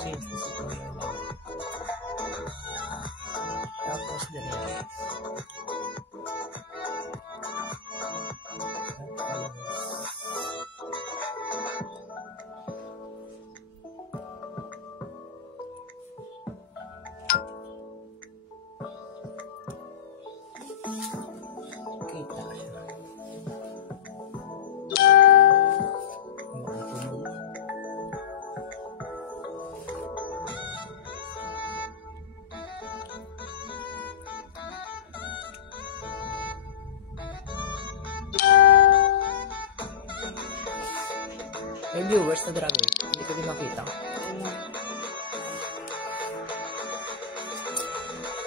change this color. Tapos direct. Kita siya. May viewers na dragon. Hindi ko din makita.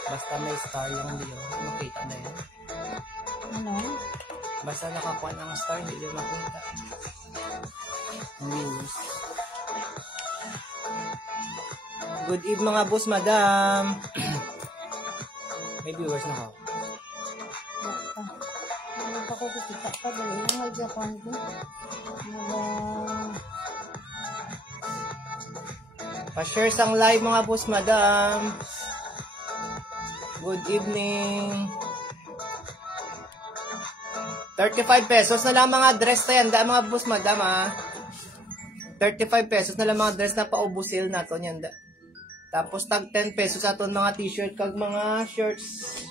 Basta may star lang hindi yun. Makita na yun. Ano? Basta nakakuha ng star, hindi yun makita. Viewers. Good evening mga boss, madam. May viewers na ako. Ano pa ko kita pa dali ng mag-Japan ko. Pa-share sang live mga boss, madam. Good evening. 35 pesos na lang mga dress na yan. Da mga boss, madam ha. 35 pesos na lang mga dress na paubusil na to yan. Tapos tag 10 pesos aton mga t-shirt kag mga shirts.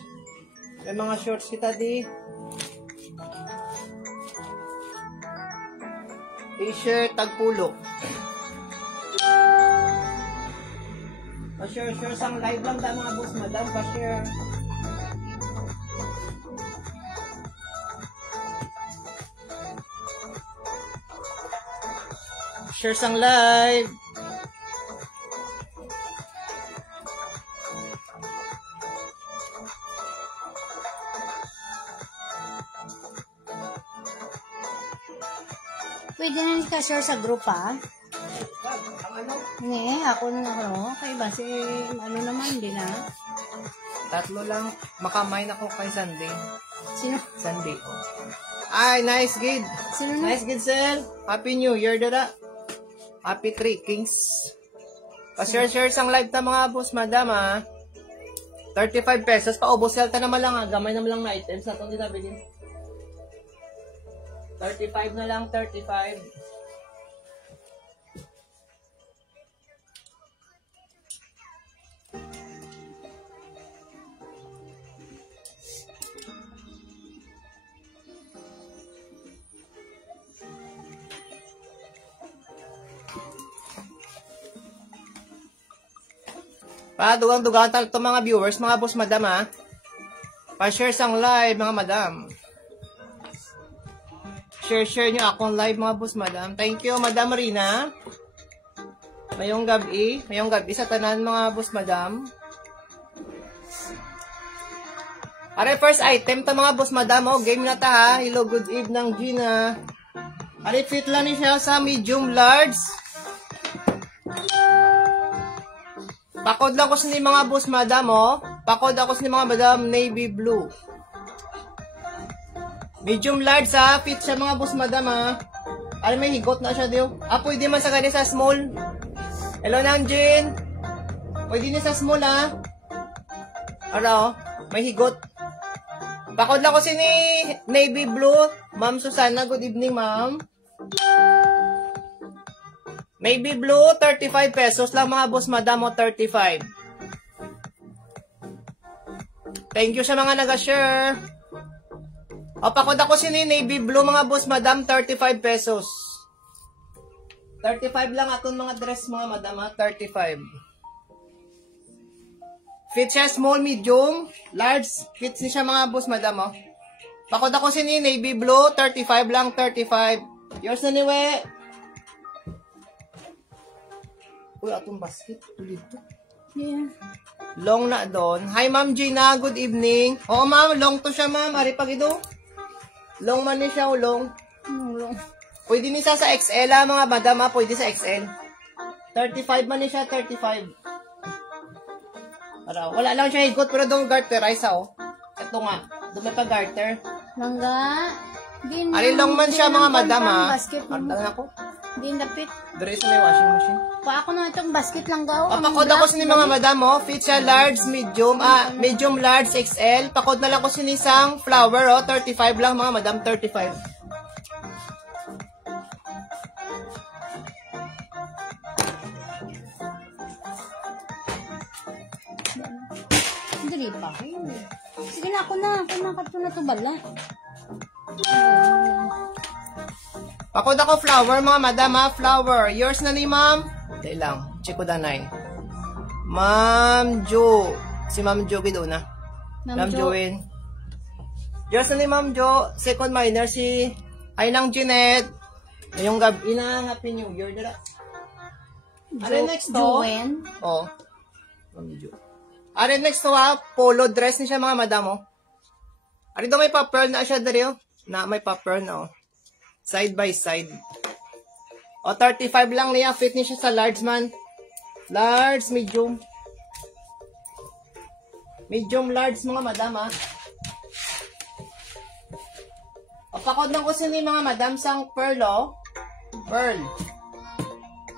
May mga shorts kita di. T-shirt tag pulo. Pa-share sang live lang da mga boss, madam. Pa-share. Share sang live. Pwede na nita-share sa group ha? Ang ano? Hindi, ako na ako. Kaya ba si ano naman, hindi na. Tatlo lang. Makamay na ko kay Sunday. Sino? Sunday. Oh. Ay, nice gid. Sino na? Nice gid, sir. Happy New Year, dada. Happy 3 Kings. Pa-share sang live ta mga boss, madam ha. 35 pesos. Paubos selta naman lang ha. Gamay naman lang na items. Natong dinabi din. 35 na lang, 35. Dugang-dugang tal to mga viewers, mga boss, madam ha. Pa-share sang live mga madam. Share nyo akong live mga boss, madam. Thank you, Madam Rina. Mayong gabi sa tanan mga boss, madam. Are first item ta mga boss, madam. Oh, game na ta ha. Hello, good evening, Gina. Are fit lang ni siya sa medium large. Pakod lang ko sa ni mga boss, madam, oh. Pakod ako sa ni mga madam, navy blue. Medium large ha, fit siya mga boss, madam ha. Alam, may higot na siya diyo. Pwede man sa kanya sa small. Hello, Nanjin. Pwede niya sa small ha. Ano, may higot. Pakod lang ko si ni navy blue. Ma'am Susana, good evening, ma'am. Navy blue, 35 pesos lang mga boss, madam, o 35. Thank you sa mga nag-share. Pakod ako si navy blue mga boss, madam, 35 pesos. 35 lang aton mga dress mga madam ha, 35. Fit siya small, medium, large. Fit siya mga boss, madam oh. Pakod ako si navy blue, 35 lang, 35. Yours na niwe. Uy, atong basket. Tulid to. Yeah. Long na doon. Hi, Ma'am Gina. Good evening. Oo, ma'am. Long to siya, ma'am. Ari pag ito. Long man ni siya, long. Long. Pwede ni siya sa XL, ha, mga madam, ha. Pwede sa XL. 35 man ni siya, 35. Wala lang siya higot, pero doon garterize, ha, oh. Ito nga. Doon may pa-garter. Mangga. Ari long man siya, mga madam, ha. Basket mo. Artal na ko. Hindi napit. Dere sa may washing machine. Pa ako na itong basket lang gaw. Pakod ako sa ni mga madam, oh. Fit siya large, medium, medium, large, XL. Pakod na lang ko sinisang flower, oh. 35 lang mga madam, 35. Dali pa. Sige na, ako na. Ako na, kato na to bala. Pakod ako flower, mga madam, ha. Flower. Yours na ni ma'am? Dahil lang. Check ko danay. Ma'am Jo. Si Ma'am Jo gido na. Ma'am Join. Yours na ni Ma'am Jo. Second minor si Aynang Jeanette. Ngayong gabi na, Happy New Year. Dara. Ano next to? Joanne. Oh. Ma'am Jo. Ano next to, ha? Polo dress ni siya, mga madam, oh. Ano daw may pa-pearl na siya, dari, oh. Na may pa-pearl na, oh. Side by side. O, 35 lang niya. Fit niya siya sa large man. Large, medium. Medium, large, mga madam, ha. O, pakod lang ko sini, mga madam, sang pearl, oh. Pearl.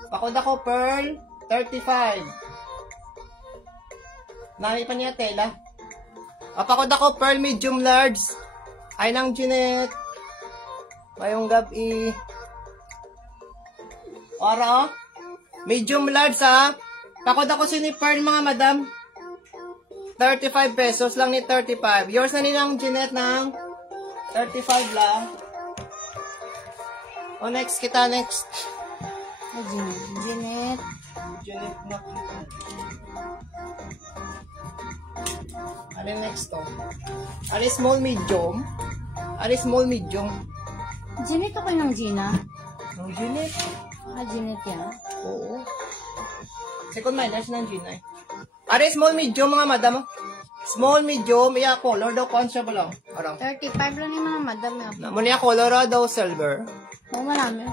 Pakod ako, pearl. 35. Nami pa niya tela. O, pakod ako, pearl, medium, large. Ay nang Jeanette. Ngayong gabi. Ora, medium large, ha. Pakod ako sini pearl, mga madam. 35 pesos lang ni 35. Yours na nilang Jeanette ng 35 lang. O, next kita, next. Jeanette. Jeanette na. Ano next to? Ano small medium? Ano small medium? Jeanette ako ng Gina. Ang Jeanette. Jeanette yan. Oo. Second minus ng Gina, eh. Are small medium, mga madam, oh. Small medium, iya color daw concha ba lang? Arang. 35 lang yung mga madam. Naman iya color daw silver. Oo, marami.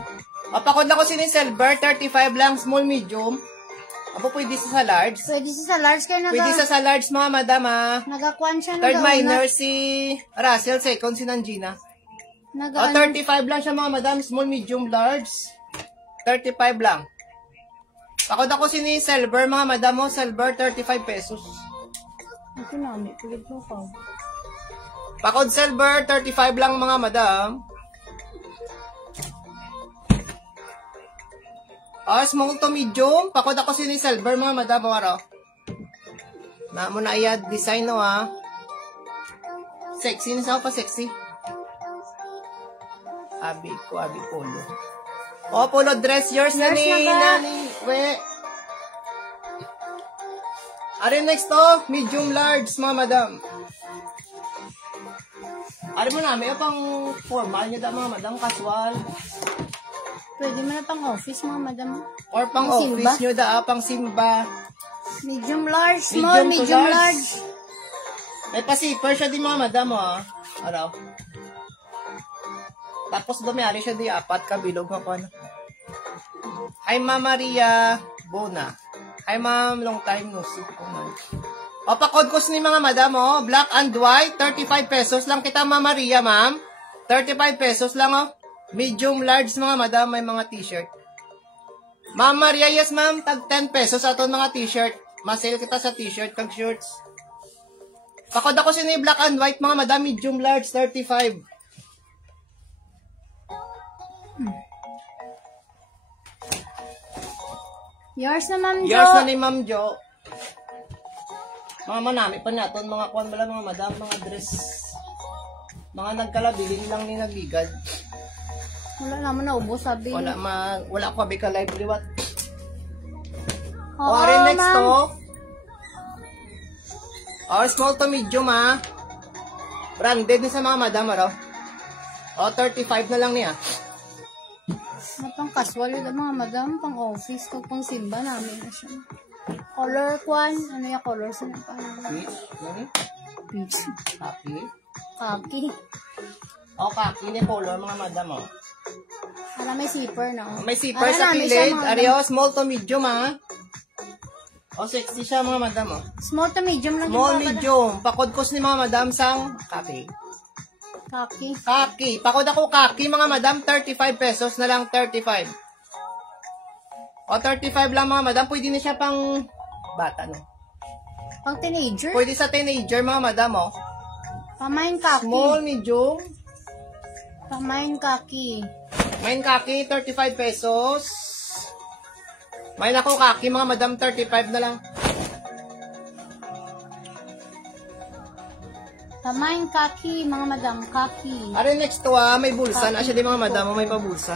Pakod na ko sinin silver, 35 lang, small medium. Apo pwede sa large. Pwede sa large kayo Pwede sa large, mga madam, ha. Nagakuan siya. Third minor si Russell, second si Nanjina. O, 35 lang siya, mga madam. Small, medium, large. 35 lang. Pakod ako sini silver, mga madam, mo. Silver, 35 pesos. Ito na, may pilit mo ka. Pakod silver, 35 lang, mga madam. O, small to medium. Pakod ako sini silver, mga madam, waro. Na mo na iya design, no, ha. Sexy, nasa pa sexy. Abi polo. O, polo dress, yours na ni, we. Are next to, medium large, mga madam. Are mo na, may pang formal nyo da, mga madam, casual. Pwede mo na pang office, mga madam. Or pang office nyo da, pang simba. Medium large, small, medium large. May pa-zipper siya din, mga madam, ha. Araw. Tapos dumiyari siya di apat kabilog mo pa na. Hi, Ma'am Maria Bona. Hi, Ma'am. Long time no see. O, pakod ko ni mga madam, oh. Black and white. 35 pesos lang kita, Ma'am Maria, ma'am. 35 pesos lang, oh. Medium, large, mga madam. May mga t-shirt. Ma'am Maria, yes, ma'am. Tag 10 pesos aton mga t-shirt. Masale kita sa t-shirt, kag shorts. Pakod ako ni black and white, mga madam. Medium, large, 35. Yours na, Ma'am Jo. Yours na ni Ma'am Jo. Mga manami pa naton, mga kuwan bala, mga madam, mga dress. Mga nagkalabiling lang ni nagigad. Wala naman na ubos, sabi. Wala ko abi ka live liwat. Oo, Rin next ma'am. to. Or small to medium, ha. Branded ni sa mga madam, araw. O, 35 na lang niya. Pang casual yun, mga madam, pang office, pang simba namin na siya. Color kwan, ano yung color sa nang Peach? Ano? peach. Kaki? Kaki. O, kaki ni color, mga madam, o. Para may zipper, no? May zipper sa pilid. Ariyo, small to medium, ha. O, sexy siya, mga madam, o. Small to medium lang. Small, medium. Pakod ko ni mga madam sang kaki. Kaki. Kaki. Pakod ako kaki, mga madam. 35 pesos na lang, 35. O, 35 lang mga madam. Pwede na siya pang bata, no? Pang teenager? Pwede sa teenager, mga madam, oh. Pamain kaki. Small, medium. Pamain kaki. Main kaki, 35 pesos. Main ako kaki, mga madam, 35 na lang. Pamain kaki, mga madam, kaki. Are next to, may bulsa. Na siya di mga madam, may pabulsa.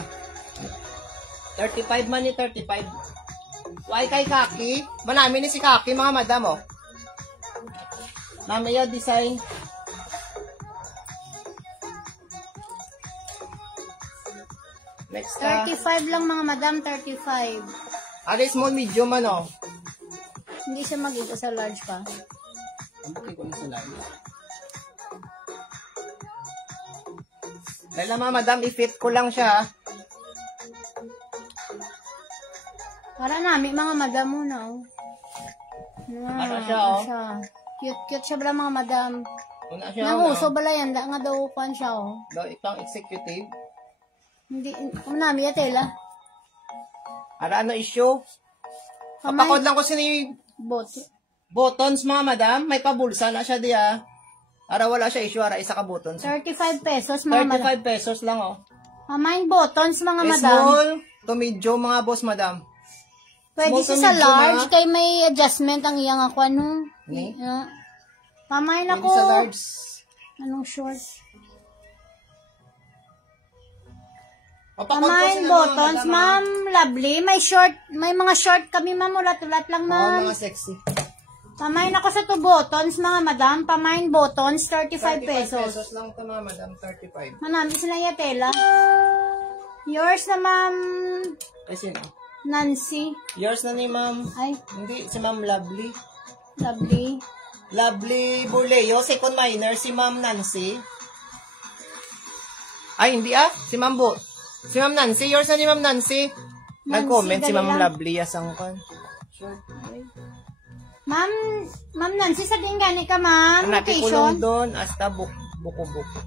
35 man ni 35. Why kay kaki? Manami ni si kaki, mga madam, oh. Namaya design. Next 35 lang mga madam, 35. Are small, medium, ano? Hindi siya mag-ito sa large pa. Ang bukay ko na sa large. Dahil naman, madam, i-fit ko lang siya. Para namin mga madam muna, oh. Para siya, oh. Cute siya bala mga madam. Una siya, Nang uso bala yan, da nga daw kwan siya, oh. Daw, itang executive. Hindi, namin ya tela. Ara, ano issue? Papakod lang ko sini Bote. buttons, mga madam. May pabulsa na siya diya. Ara, wala siya issue. Ara, isa ka buttons. 35 pesos, mga madam. 35 pesos lang, oh. Pamain buttons, mga madam. Small to medium, mga boss, madam. Pwede small siya to sa medium, large, ah. kay may adjustment ang iyang ako, ano? Ni? Pamain Pwede ako. sa large. Anong short? Papakod ko Pamain sila, mga buttons, madam, ma'am. Lovely. May mga short kami, ma'am. Ulat-ulat lang, ah. ma'am. mga sexy. Pamain ako sa 2 buttons, mga madam. Pamain buttons, 35 pesos. pesos lang ito, mga madam. 35. Manami sila ya tela. Yours na, ma'am. Ay, sino? Nancy. Yours na ni ma'am. Ay, Hindi, si ma'am Lovely. lovely. Lovely Burleo, second minor, si ma'am Nancy. Ay, hindi ah. Si ma'am Bo. Si ma'am Nancy. Yours na ni ma'am Nancy. Nag-comment si dali ma'am lang. Lovely. Asang kan. Sure. Ma'am Nancy, sa din gani ka, ma'am. Hanapin ko Location. lang doon. Hasta buko-buko.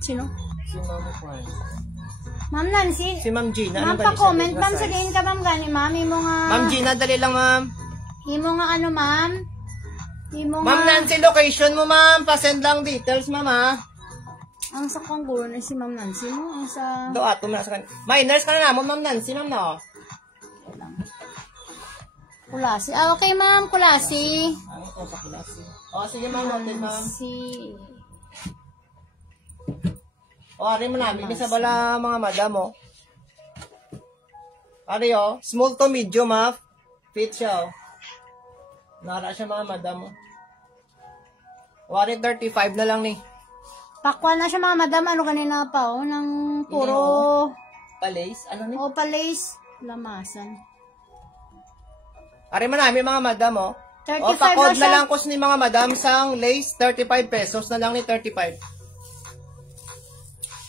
Sino? Si ma'am Juan. Ma'am Nancy. Si ma'am Gina. Ma'am, Ano ba niya pa-comment, sabihin na ma'am, sa size? din ka, ma'am, gani, ma'am. Imo nga, Ma'am Gina, dali lang ma'am. imo nga ano, ma'am. Imo nga, Ma'am Nancy, location mo ma'am. Pasend lang details ma'am ah. ang sa kanggulo na si ma'am Nancy mo. Ang sa, Do ato na sa kan. Minors ka na mo ma'am Nancy ma'am no. Kulasi. Ah, okay, ma'am, Kulasi. Ano to sa klase? Oh, sige ma'am, noted ma'am. Si, O, ari mo namin. Isa bala mga madam, oh. Ari, oh. Small to medium, ha. Fit siya, oh. Nara siya mga madam, oh. O, ari 35 na lang, ni. pakwan na siya, mga madam. Ano kanina pa, oh, ng puro, Palace? Ano ni? opalace, lamasan. Ari mo namin mga madam, oh. 35 O, pakod na siya. na lang ko ni mga madam sang lace. 35 pesos na lang ni 35.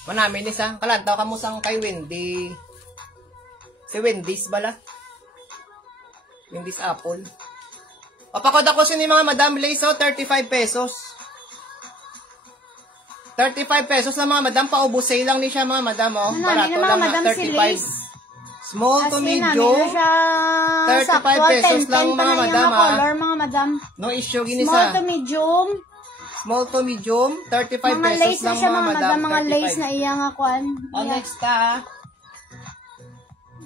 Manami ni sa kalantaw ka mo sang kay Wendy. Si Wendy's bala. Wendy's Apple. Papakod ako sa ni mga madam lace, oh, 35 pesos. 35 pesos na mga madam, paubos sale lang ni siya mga madam, oh. Ano, Barato mga lang na madam si 35. Lace. Small to As in, namin medium. na siya 35 sakto, pesos 10 lang, pa mga na madam, yung ah. color, mga madam. No issue gini Small sa. to medium. Small to medium, 35 Mga pesos lace na lang siya, mga mga madam. Mga 35. lace na iya nga kwan. Oh, next ka.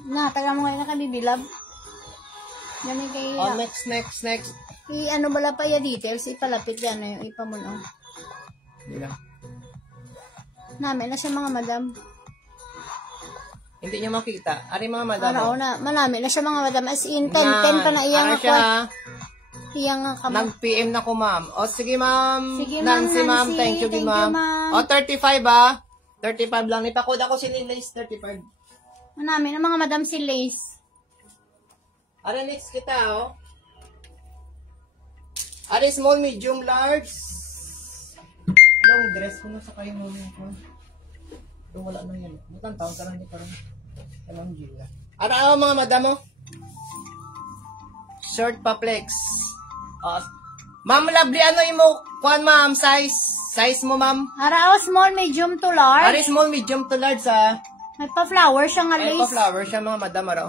Na, taga mo kayo na kabibilab. Yan yung kay, Oh, next. ano bala pa ya details, ipalapit yan na yung ipamuno. Hindi lang. Namin na siya, mga madam. Hindi nyo makita. Ari mga madam. Ano, oh. na, manami na siya, mga madam. As in, 10 Yan. pa na iya nga Ara siya. kwan. Iya nga kamo. Nag-PM na ko, ma'am. O, sige, ma'am. Sige, ma'am, Nancy, ma'am. Nancy. Thank you, Thank you, ma'am. ma'am. O, 35, ah. 35 lang. Ipakod ako si Lilays, 35. Manami na, mga madam, si Lace. Ari, next kita, oh. Ari, small, medium, large. Long dress ko na sa kayo mo. Doon wala na yan. Butang taon ka lang niya parang alam Gila. Ara, mga madam, oh. Short pa flex. Ma'am, lovely, ano yung mo? Kuhan, ma'am, size. Size mo, ma'am. Arao, small, medium to large. Ari, small, medium to large, ah. May pa-flower siya nga Ay, lace. pa-flower siya, mga madam, araw.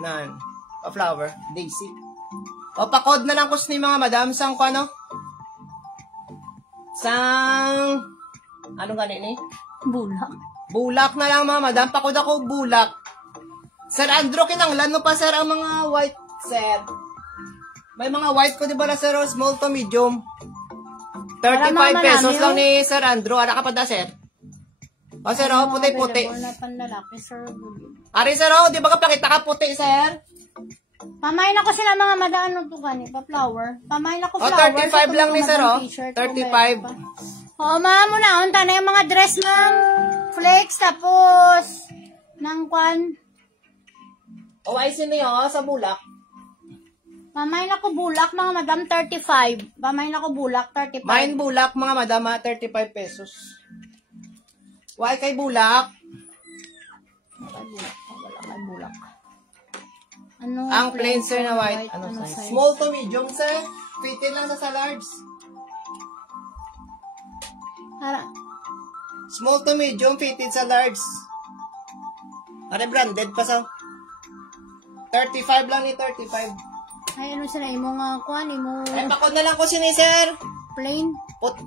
Nan. Pa-flower. Daisy. O, pa-code na lang ko ni mga madam. Sang ko ano? Sang... Anong ganin eh? Bulak. Bulak na lang mga madam. Pa-code ako bulak. Sir Andrew, kinanglan mo pa sir ang mga white, sir. May mga white ko, di ba na sir? Small to medium. 35 pesos lang ni Sir Andrew. Ara ka pa da, sir? O, sir, o, puti-puti. Wala panlalaki, sir. Ari, sir, o, di ba ka pakita ka puti, sir? Pamain ako sila mga madam. Ano to gani? Pa-flower. Pamain ako O, flower. 35 lang ni sir, o. 35. Oo, ma'am, muna. Unta na yung mga dress, ma'am. Flex, tapos, nang kwan. O, ay sino yun, sa bulak? Pamain ako bulak, mga madam, 35. Pamain ako bulak, 35. Main bulak, mga madam, 35 pesos. Why kay bulak? Wala kay bulak. Ano? Ang plain, sir, na white. Ano size? size? Small to medium, sir. Fitted lang sa large. Para, Small to medium, fitted sa large. Are branded pa sa 35 lang ni 35. ay, ano sila, imo nga kwan, imo Ay, pakod na lang ko sini, sir. plain.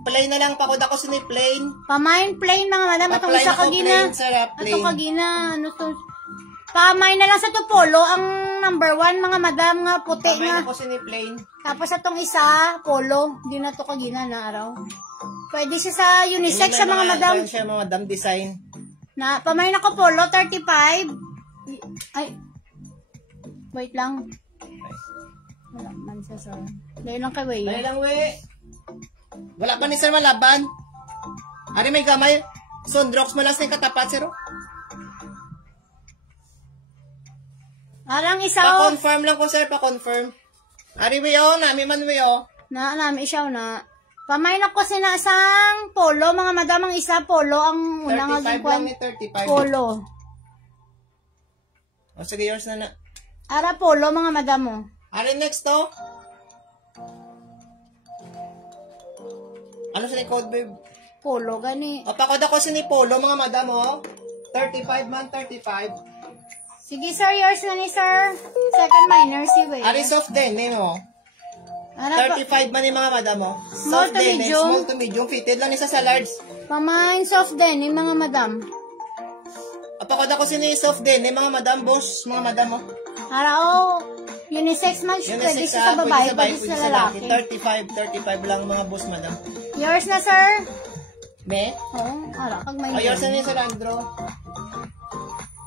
Plain na lang, pakod ako sini, plain. Pamain plain, mga madam. Itong Pa-plain isa ako, kagina. plain, sir, plain. Itong kagina, ano to? Pamain na lang sa to polo, ang number 1, mga madam, nga, puti Pamain nga. ako sini, plain. Tapos itong isa, polo. Di na to kagina na araw. Pwede siya sa unisex sa mga madam. Yan siya, mga madam design. Na, pamain ako polo, 35. Ay. Wait lang. Wala man siya, sir. Dahil lang kay Way. Dahil lang, we. Wala pa ni sir malaban. Ari may gamay. Sondrox malas na yung katapat, sir. Arang isa, oh. Pa-confirm lang ko, sir, pa-confirm. Ari, we, oh, nami man, we, oh. Nami siya, na. Pamain ako sinasang polo, mga madam, ang isa polo, ang unang 35 lang ni 35. polo. O, sige, yours na na. Ara polo, mga madam mo. Ari, next, oh. Ano sa code, babe? Polo, gani. O, pakod ako si ni Polo, mga madam, oh. 35 man, 35. Sige, sir, yours na ni sir. Second minor, si Way. Ari, soft denim, oh. Ara pa, 35 man ni mga madam, oh. Small Soft to denim, medium. small to medium. Fitted lang isa sa large. pamain soft din, yung mga madam. O, pakod ako si ni soft denim, mga madam, boss. Mga madam, oh. Ara, oh, unisex man siya. Pwede siya sa babae, pwede sa lalaki. 35 lang, mga boss, madam. Yours na, sir. Me? Oo, ara, kag may O, yours na ni Sir Andrew.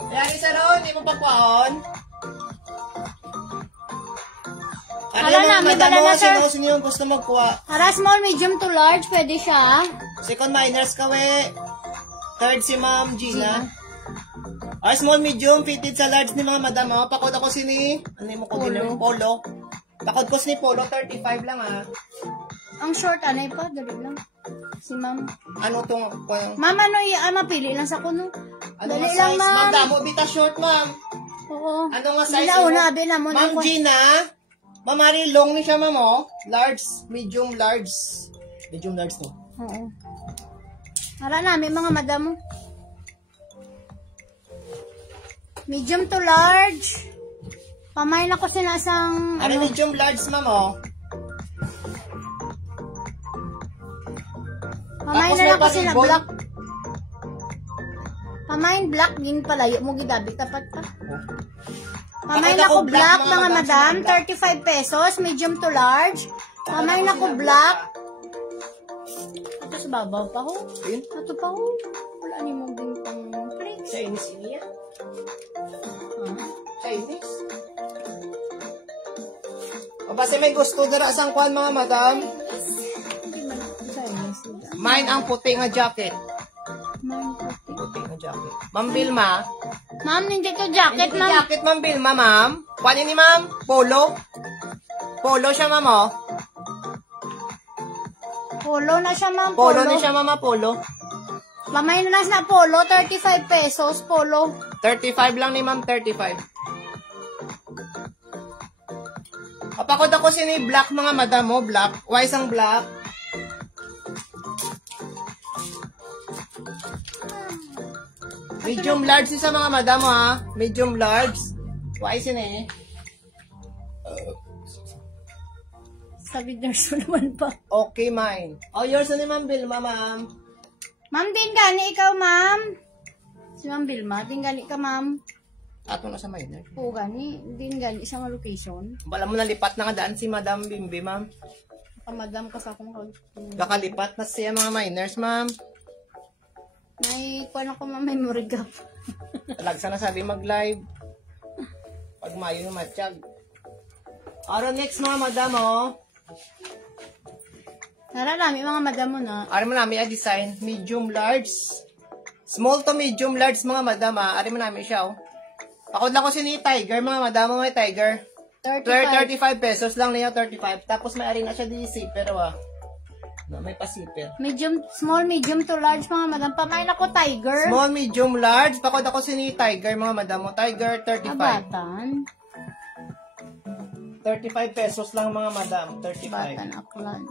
Ayan, isa ron, hindi mo papaon. Ano Wala yung na, mga may madam bala mo, na, sir. sino yung gusto magkuha? Ara, small, medium to large, pwede siya. Second minors ka, we. Third si Ma'am Gina. Small, medium, fitted sa large ni mga madam, oh. Pakod ako si ni, ano yung ko din Polo. Pakod ko si ni Polo, 35 lang, ah. Ang short, anay pa, dali lang. Si ma'am. Ano tong, Ma'am, ano mapili lang sa kuno. ano Dali nga lang, size? ma'am. Ma'am, damo, bita short, ma'am. Oo. Ano nga size? Binauna, mo. Ma'am Gina, Ma'am Ari, long ni siya, ma'am, oh. Large, medium, large. Medium, large to. Oo. Ara namin, mga madam mo. Medium to large. Pamain ako sinasang, Ano, medium, large, ma'am, oh. pamain Tapos na may lang ko sila pa-ribbon. black. Pamain black, din palayo mo gidabi, tapat pa. Pamain Pakita ako ko black, black, mga mga madam, black. 35 pesos, medium to large. Pamain ako black. Ito sa babaw pa ho. Ayun. Ito pa ho. Wala ni mong din pang flakes. Chinese niya. Chinese. O, basta may gusto dara sang kwan, mga madam. Hindi man Chinese. Mine ang puti nga jacket. Ma'am, puti. Puti nga jacket. Ma'am Vilma. Ma'am, hindi to jacket, Hindi ma'am. jacket, Ma'am Vilma, ma'am. Kwan ni ma'am? Polo. Polo siya, ma'am, oh. Polo na siya, ma'am. Polo ni siya, mama, polo. Pamain na lang na polo, 35 pesos, polo. 35 lang ni ma'am, 35. Kapakod ako sini black, mga madam mo, black. Why isang black? Medium large sa mga madam, ha? Medium large. Wais yun eh. Sabi nurse mo naman pa. Okay, mine. Oh, yours na ni Ma'am Vilma, ma'am. Ma'am, din gani ikaw, ma'am. Si Ma'am Vilma, din gani ka, ma'am. Ato na sa minor. Oo, gani. Din gani sa mga location. Bala mo nalipat na nga daan si Madam Bimbi, ma'am. Kamadam ka sa akong Kakalipat na siya mga minors, ma'am. may kuwan ako, ma'am, memory gap. Talagsa na sabi mag-live. Pag mayo yung matsyag. Aro next mga madam, oh. Nararami mga madam mo na. Ari mo namin yung design. Medium, large. Small to medium, large mga madam, ah. Ari mo namin siya, oh. Pakod lang ko si ni Tiger, mga madam, may Tiger. 35 pesos lang niya, 35. Tapos may ari na siya di zipper, ah. No, may pa-zipper. Medium, small, medium to large mga madam. Pamain ako, Tiger. Small, medium, large. Pakod ako si ni Tiger, mga madam mo. Tiger, 35. Abatan. 35 pesos lang mga madam. 35. Batan aklan.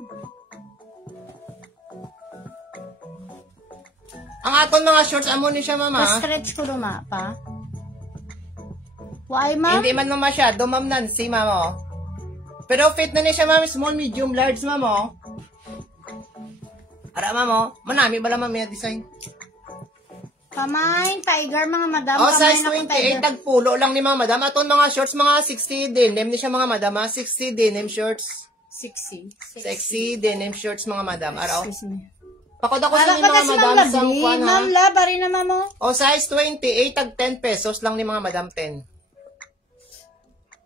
Ang aton mga shorts, amo ni siya, mama. Pa-stretch ko lumapa. Why, ma'am? Hindi man naman masyado, ma'am Nancy, ma'am, oh. Pero fit na niya siya, ma'am. Small, medium, large, ma'am, oh. Ara, ma'am, oh. Manami bala, ma'am, yung design. Pamain, Tiger, mga madam. Oh, Pamain size ako, 28, Tiger. tagpulo lang ni mga madam. Aton mga shorts, mga 60 denim ni siya, mga madam, ha. 60 denim shorts. 60. Sexy denim shorts, mga madam. Ara, oh. Excuse me. Pakod ako Para sa ka mga kasi madam ma'am sa Lovely. kuwan, ha. Ma'am Love, bari na ma'am mo. Oh, size 28, tag 10 pesos lang ni mga madam, 10.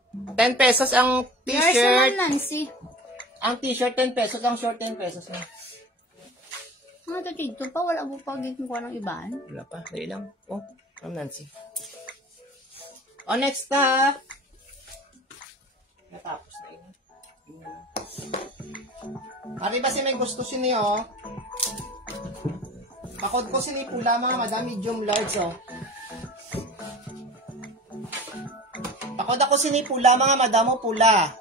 10 pesos ang Nurse naman, t-shirt. Nancy. Ang t-shirt 10 pesos, ang short 10 pesos na. Mga tatito pa, wala mo pag ko ng ibaan. Wala pa, dali lang. Oh, Ma'am Nancy. Oh, next na. Natapos na yun. Ari ba si may gusto siya niyo, oh? Pakod ko sini pula mga madam, medium large, oh. Pakod ako sini pula mga madam, oh, pula.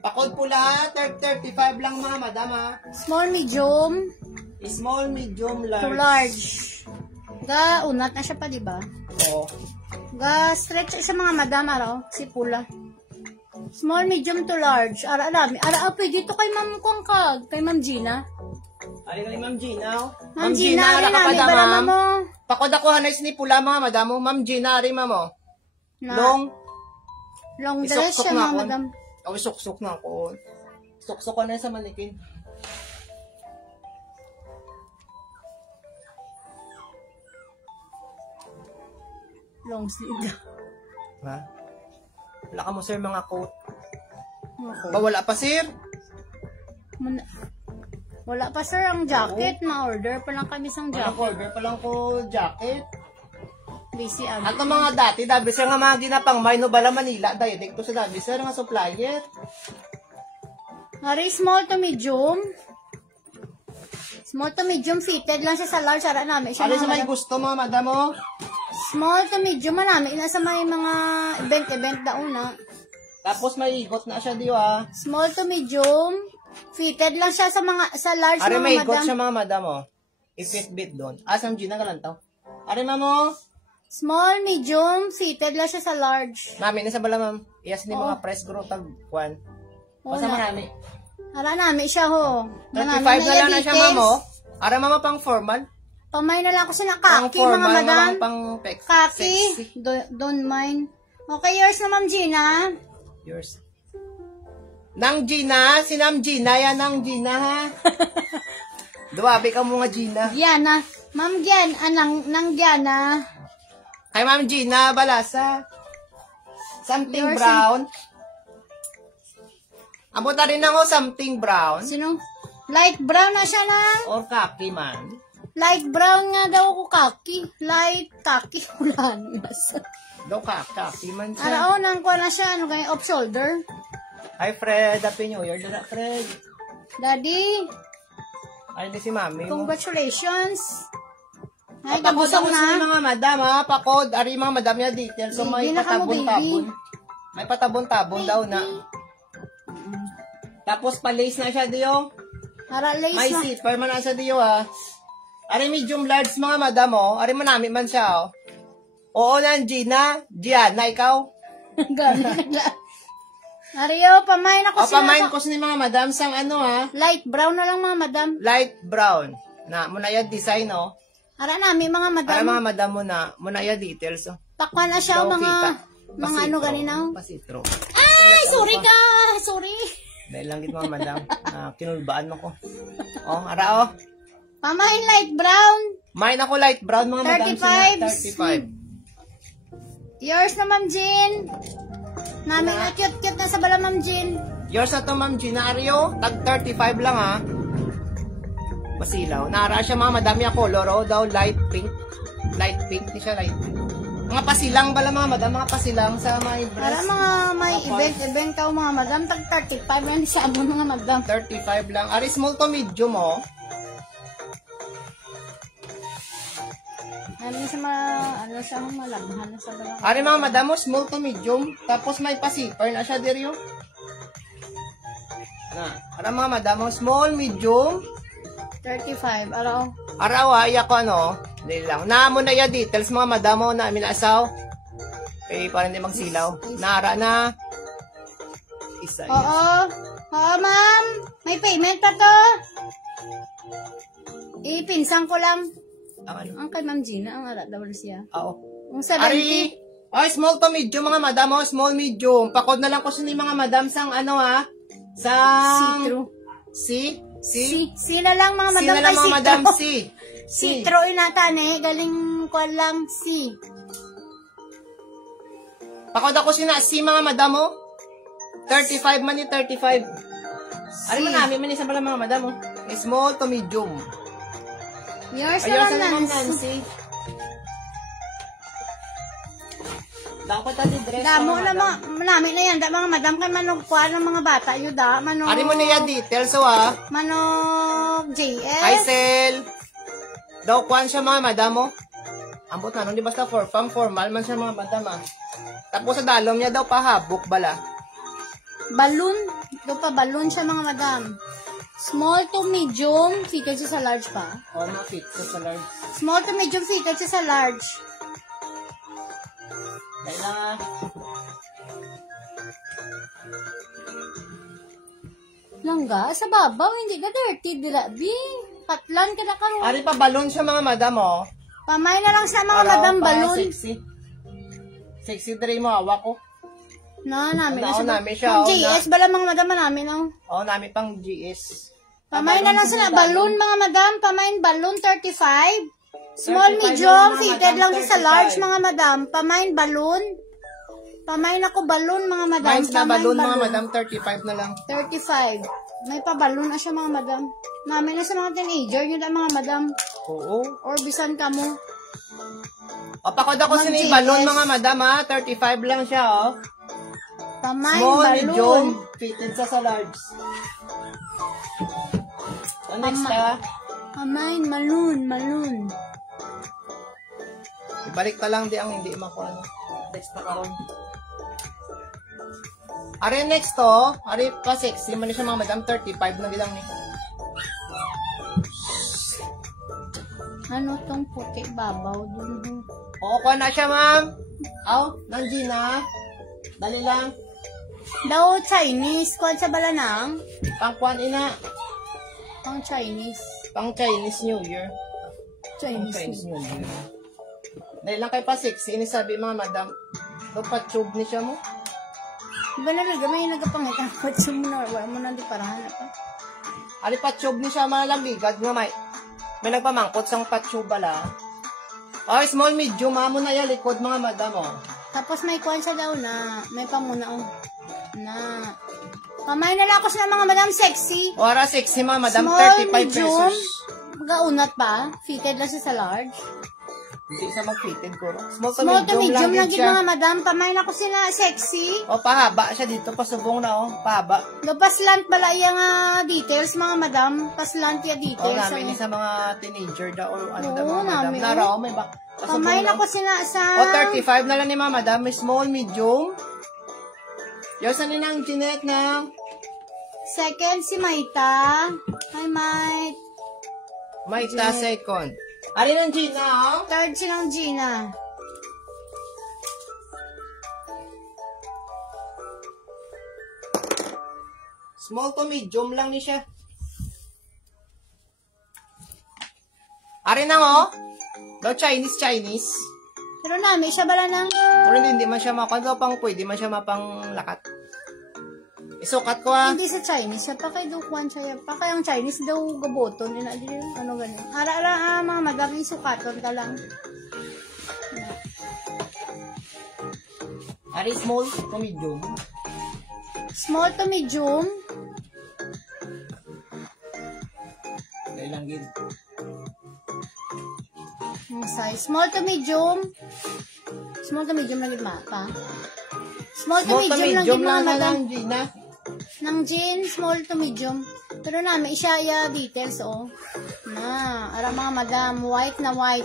Pakod pula, 35 lang mga madam, ha. Small, medium, Small, medium, large. to large. Ga, unat na siya pa, diba? Oh. Ga, stretch sa mga madam, araw, si pula. Small, medium to large. Ara, alami. Ara, pwede ito kay ma'am kong kag. Kay ma'am Gina. Ay, kay Ma'am Gina, oh. Ma'am Gina, ara ari ka pa namin, da, bara ma'am. mo. Pakod ako hanay sini pula mga madam, oh. Ma'am Gina, ari ma'am, oh. Long dress Isuksok siya, na mga ako. madam. Oh, suksok na ako. Suksok ko na sa manikin. Long sleeve. Ha? Wala ka mo, sir, mga coat. Ako. Ba, wala pa, sir? Wala pa, sir, ang jacket. Ma-order pa lang kami sang Jacket. jacket. Order pa lang ko jacket. Busy, At ang mga dati, dabi sir nga mga ginapang Mayno Bala Manila, dahil dito sa dabi sir nga supplier. Hari, small to medium. Small to medium, fitted lang siya sa large. Sara namin siya. Ano mga sa may madam. gusto mga madam, oh? Small to medium, namin. Nasa may mga event dauna. Tapos may igot na siya, di ba? Small to medium. Fitted lang siya sa mga sa large, Ari may mga igot madam. siya mga madam, oh. I-fit doon. Asam Gina ka lang to. Ari ma'am, oh. Small, medium, fitted lang siya sa large. Mami, nasa bala ma'am. Iyas ni Oo. mga press grow tag kwan. Oo Basta na. marami. Ara namin siya, ho. 35 Marami na yung lang na siya, ma'am, oh. Ara mama pang formal. Pamay na lang ako sa Pang kaki, mga formal, madam. ma'am, pang sexy. Kaki. Don't mind. Okay, yours na, Ma'am Gina. Yours. Nang Gina, si Nam Gina, yan Nang Gina, ha? Duwabi ka mga Gina. Giana. Ma'am Gian, nang Giana. Kay Ma'am Gina, balasa. Something Yours brown. Abuta rin ako something brown. Sino? Light brown na siya na. Or khaki man. Light brown nga daw ko kaki. Light kaki. Wala nasa. Daw khaki man siya. Arao, nang ko na siya. Ano ganyan? Off shoulder. Hi Fred, Happy New Year. Dala Fred. Daddy, Ay, di si Mami mo. congratulations. Ay, Pakod tabusang ako sa na. mga madam, ha? Pakod. Ari mga madam niya details. So, may Hindi na ka mo, patabon-tabon. May patabon-tabon daw na. Tapos, pa-lace na siya diyo. Ara, lace May na. zipper man na siya diyo, ha? Ari medium large mga madam, oh. Ari manami man siya, oh. Oo, Gina. Gianna, ikaw. Ario, pamain ako O, pamain ko sa ni mga madam sang ano ha. Light brown na lang mga madam. Light brown. Na, muna yung design o. Ara namin mga madam. Para mga madam muna yung details o. Takpan na siya Daw mga kita. mga ano ganina. Pasitro. Ay, sorry ka. Sorry. Dahil lang mga madam. Kinulbaan mo ko. O, ara o. Pamain light brown. Main ako light brown mga madam. 35. 35. Yours na Ma'am Jean. Namin na cute-cute na sa bala Ma'am Jean. Yours na to Ma'am Ginario. Tag 35 lang ha. Masilaw. Nara siya mga madam yung color o daw. Light pink. Light pink. Di siya light pink. Mga pasilang bala mga madam. Mga pasilang sa may Para breast. mga may event ka mga madam. Tag 35 yan sa abon mga madam. 35 lang. Ari small to medium o. Ano sa mga, ano sa mga malaghan na sa bala. Ari mga madam mo, small to medium. Tapos may pasiper na siya diri o. Ara mga madam mo, small, medium. 35. Araw. Araw ha, iya ko ano. Dili lang. Naamo na ya details mga madam mo na aminasaw. Eh, para hindi magsilaw. Nara na. Isa yan. Oo. Oo, ma'am. May payment pa to. Ipinsan ko lang. Ang ano? Ang kay Ma'am Gina, ang arat daw siya. Oo. Ang 70. Ari! Ay, small to medium mga madam o. Small, medium. Pakod na lang ko sa ni mga madam sang ano ha. Sang... See-through. Si? Si na lang mga madam Si na lang kay mga madam. see-through. Si. See-through inatan eh. Galing ko lang si. Pakod ako si mga madam o. 35 man ni 35. Ari mo namin man isa pala mga madam o. Small to medium. Yours Ayos naman na naman Nancy. Nancy. Dapat ati dress. Damo mga na madam. mga, namin na yan. Da mga madam kay manog kuha ng mga bata. Yun da. Manog. Ari mo niya details o ha. Manog JS. Hazel. Daw kuhan siya mga madam o. Ambot na nun, di basta formal man siya mga madam ah. Tapos sa dalom niya daw pahabok bala. Balloon. Ito pa balloon siya mga madam. Small to medium. Fitted siya sa large pa. O, na-fit sa large. Small to medium fitted siya sa large. Dahil lang ah. Langga, sa babaw, hindi ka dirty, dila, bi. Katlan ka na karon. Ari pa balon siya mga madam o. Pamay na lang sa mga Araw madam pa, balloon. Sexy. Sexy dre mo, hawak ko. Na, namin na Oo, siya. namin siya, Ang oo, JS, bala mga madam namin, oh. O, namin pang GS. Pamay na lang sila. Balloon, mga madam. Pamay balloon, 35. Small, 35 medium. mga Fitted madam, lang siya sa 35. large, mga madam. Pamay balloon. Pamay na ko balloon, mga madam. Mine's na Pamay balon mga madam, 35 na lang. 35. May pa balloon na siya, mga madam. Namin na sa mga teenager, yun lang, mga madam. Oo. Or bisan ka mo. O, pakod ako sa ni Mag-GS. balon mga madam ha. 35 lang siya o. Pamay Small, balloon. medium, fitted sa large. So, next ha. Pamay balloon. Ibalik pa lang di ang hindi makuha. Next na karon. Ari next to, ari pa sexy man siya mga madam 35 na bilang ni. Ano tong puti babaw dun? Oo, kuha na siya ma'am. Aw, nandiyan na. Dali lang. Daw Chinese, kuwan sa balanang. Pangkuan ina. Ang Chinese. Pang Chinese New Year. Pang Chinese. Chinese New Year. Dali lang kay pa sexy ni sabi mga madam. Do pa tube ni siya mo. Diba na may nagapangit ang kotse mo na, wala mo na di parang hanap pa. Ali pa tube ni siya mga lambigad nga may nagpamangkot sang pa tube bala. Ay, small medium mo na ya likod mga madam oh. Tapos may kuwan siya daw na, may pamuna na. Pamay na lang ako sa mga madam sexy. Ora sexy mga madam, Small, 35 medium. pesos. Gaunat pa. Fitted lang siya sa large. Hindi siya mag-fitted ko. Small to Small to medium, medium lang lang din yun siya. mga madam. Pamay na ako sila sexy. O, pahaba siya dito. Pasubong na oh. Pahaba. Paslant bala yung details mga madam. Paslant yung O, details. namin sa mga teenager daw o ano daw Oo, mga madam. namin, Nara o, may ba? Pasubong Pamay na na ko sila sa... O, 35 na lang ni mga madam. May small, medium. Yung sa ninang Jeanette na Second, si Maita. Hi, Mait. Maita second. Ari ng Gina oh. Third, silang Gina. Small to medium lang ni siya. Ari na oh. Daw Chinese. Pero namin, siya bala ng... Pero hindi man siya makagaw pang pwede man siya mapanglakat. Isukat ko ah. Hindi sa Chinese, siya pa kay Dukwan siya. Pa kay ang Chinese daw gaboton. Ano ganun. Ara-ara mga madaming sukaton ka lang. Ari small to medium. Small to medium. Dahil lang gid. Ang size. Small to medium. Small to medium lang yun pa. Small to medium lang yun mga madam. Gina. Ng jean, small to medium. Pero namin, isya details, oh. Na, ara mga madam, white na white.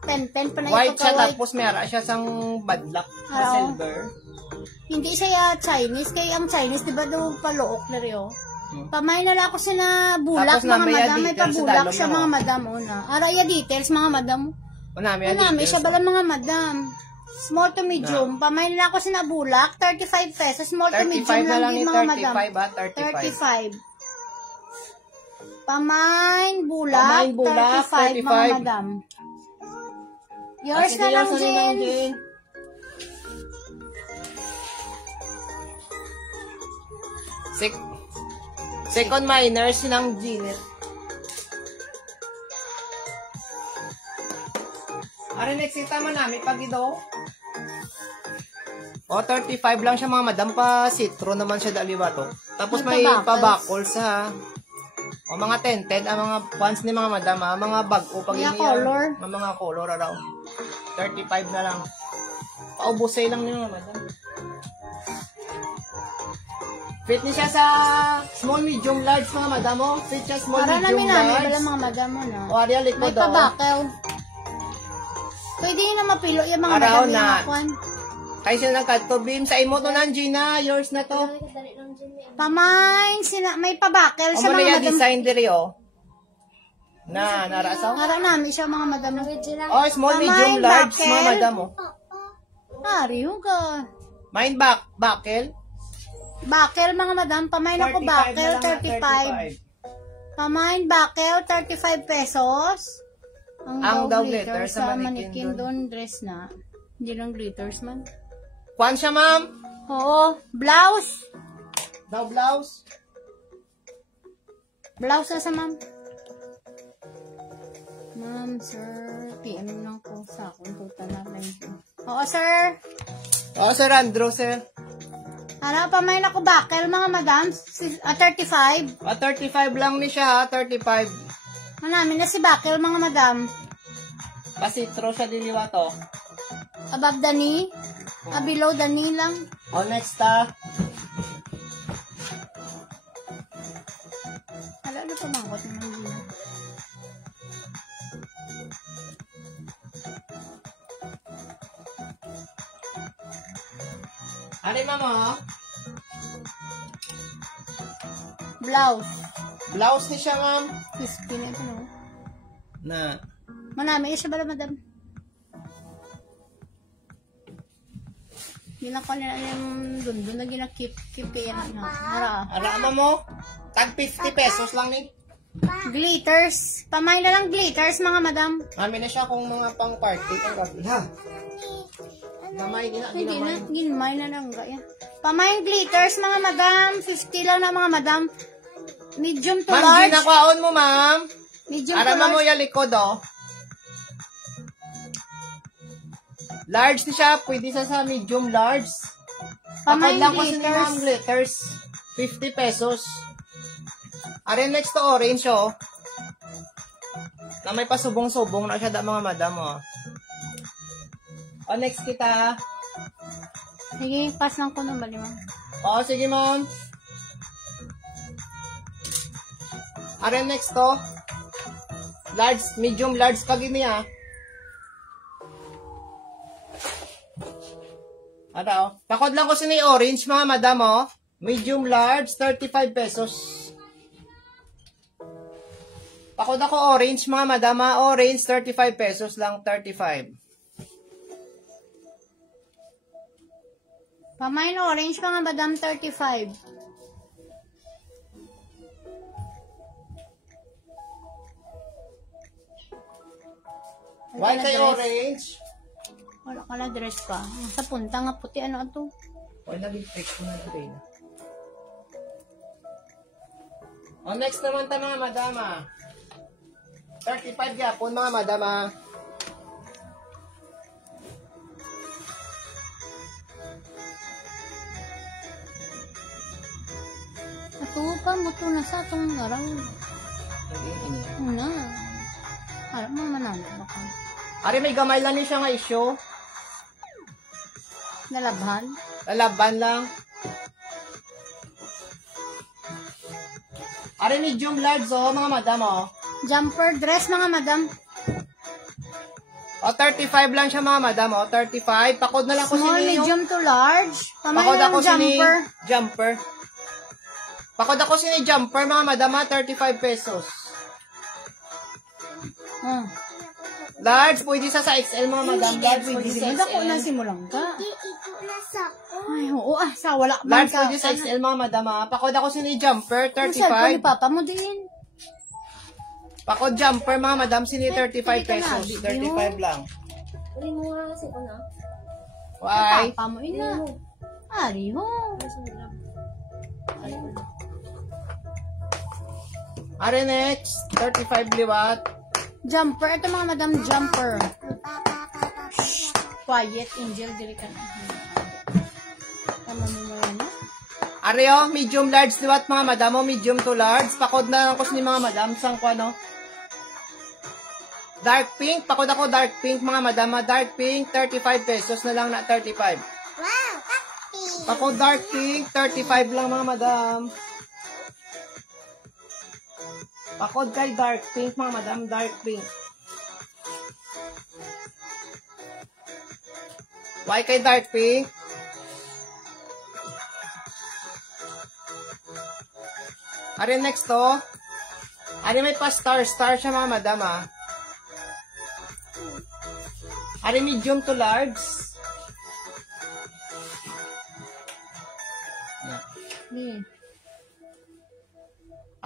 Pen pa na White ito siya, ka white. tapos may ara siya sang badlak na Oo. silver. Hindi siya Chinese, kaya ang Chinese, di ba daw palook na rin, oh. Pamay na lang ako sa na bulak, Tapos mga namaya madam. May details sa pabulak dalom siya, mo. mga madam, oh na. Ara ya details, mga madam. O namin, Ano namin, siya bala mga madam. Small to medium. Pamay na lang ako sa na bulak, 35 pesos. Small to 35 medium na lang lang ni din, mga madam. 35 ah, 35. 35. Pamain, bulak, 35, mga madam. Yours na lang, Jen. Second minor, sinang Jean. Are next kita man namin pag ito. O, 35 lang siya mga madam pa. Citro naman siya daliwa to. Tapos may pabakol sa... O, mga tinted, ang mga pants ni mga madam, mga bag-o pag Mga iniyan. color. Mga color, araw. 35 na lang. Paubusay lang niyo mga madam. Fit niya siya sa small, medium, large mga madam mo. Fit siya small, Para medium, namin namin, large. bala mga madam mo na. O, ariya likod May o. pabakel. Pwede yun na mapilo yung mga Araw madam na. yung kwan. Kaya siya nagkato, Bim. Sa imo to nan, Gina. Yours na to. Pamain, may pabakel O sa mo na mga yung madam. design diri o. Narasaw? Para namin siya mga madam. O, small, medium, large mga madam o. Ariyo ka. Mind bakel? Bakel mga madam. Pamain ako 35 na bakel, lang na, 35. Pamain bakel, 35 pesos. Ang daw glitter glitter sa sa manikin manikin doon dress na. Hindi lang glitters man. Kwan siya, ma'am? Oo. Blouse. Daw blouse? Blouse na sa ma'am. Ma'am, sir. PM lang ko sa akong total na 90. Oo, sir. O, Sir Andrew, sir. Ano, pamain ako bakel, mga madam. 35. O, 35 lang ni siya, ha? 35. Ano namin na si bakel, mga madam. Pasitro siya diliwa to. Above the knee. Below the knee lang. O, next, ha? Ano pamangkot naman yun? Ano yung mama? Blouse. Blouse ni siya, ma'am. 50 na ito, no? Na. Manami, siya bala, madam. Ginako nila yung dundun na ginakip yan. Hara. Arama mo? Tag 50 pesos lang ni. Glitters. Pamain na lang glitters, mga madam. Amin na siya kung mga pang party. Ang gabi. Ha? Gamay, Hindi na. ginamay. Ginmay na lang. Gaya. Pamain glitters, mga madam. 50 lang na, mga madam. Medium to Ma'am, large. ginakaon mo, ma'am. Medium to Arama mo large. yung likod, oh. Large na siya. Pwede sa medium large. Pamain Pakod lang ko sa glitters. nilang glitters. 50 pesos. Are next to orange, oh. Na may pasubong-subong na siya da mga madam, oh. O, next kita. Sige, pass lang ko ng bali, ma'am. O, sige, ma'am. Are next to. Large, medium, large kagi niya. Ada, oh. Pakod lang ko sa ni orange, mga madam, oh. Medium, large, 35 pesos. Pakod ako orange, mga madam, orange, 35 pesos lang, 35. Pamain orange, mga madam, 35. White kay dress. orange. Wala ka na dress pa. Sa punta nga puti, ano ito? Wala nag-fix ko na rin. Next naman ta mga madama. 35 yapon mga madama. Atupa mo to na sa itong araw. Hindi, ini. Una. Harap mo manalo baka. Ari may gamay lang niya nga issue. Nalabhan. Lalaban lang. Ari medium large mga madam Jumper dress mga madam. 35 lang siya mga madam 35. Pakod na lang ko Small, sini medium to large. Pamay Pakod na ako yung sini jumper. jumper. Pakod ako sini jumper mga madam 35 pesos. Large, pwede sa XL mga madam. Large, pwede sa Dako na XL. simulang ka. Ay, oo sa wala man Large, ka. pwede sa XL mga madam Pakod ako sini jumper Ang cellphone ni 35. Papa mo din. Pakod jumper mga madam sini 35 pesos. Pili ka na, 35 lang. Uli mo nga kasi ko na. Why? Papa mo ina. Ari ho. Are next, 35 liwat. Jumper. Ito mga madam jumper. Shh. Quiet, Angel. Dili ka na. Tama mo na yan. Areo, medium large liwat mga madam medium to large. Pakod na lang ko ni mga madam sang ko ano. Dark pink, pakod ako dark pink mga madam. Dark pink 35 pesos na lang na 35. Wow! Pakod dark pink 35 lang mga madam. Pakod kay dark pink mga madam, dark pink. Why kay dark pink? Are next to. Are may pa star siya mga madam Are medium to large.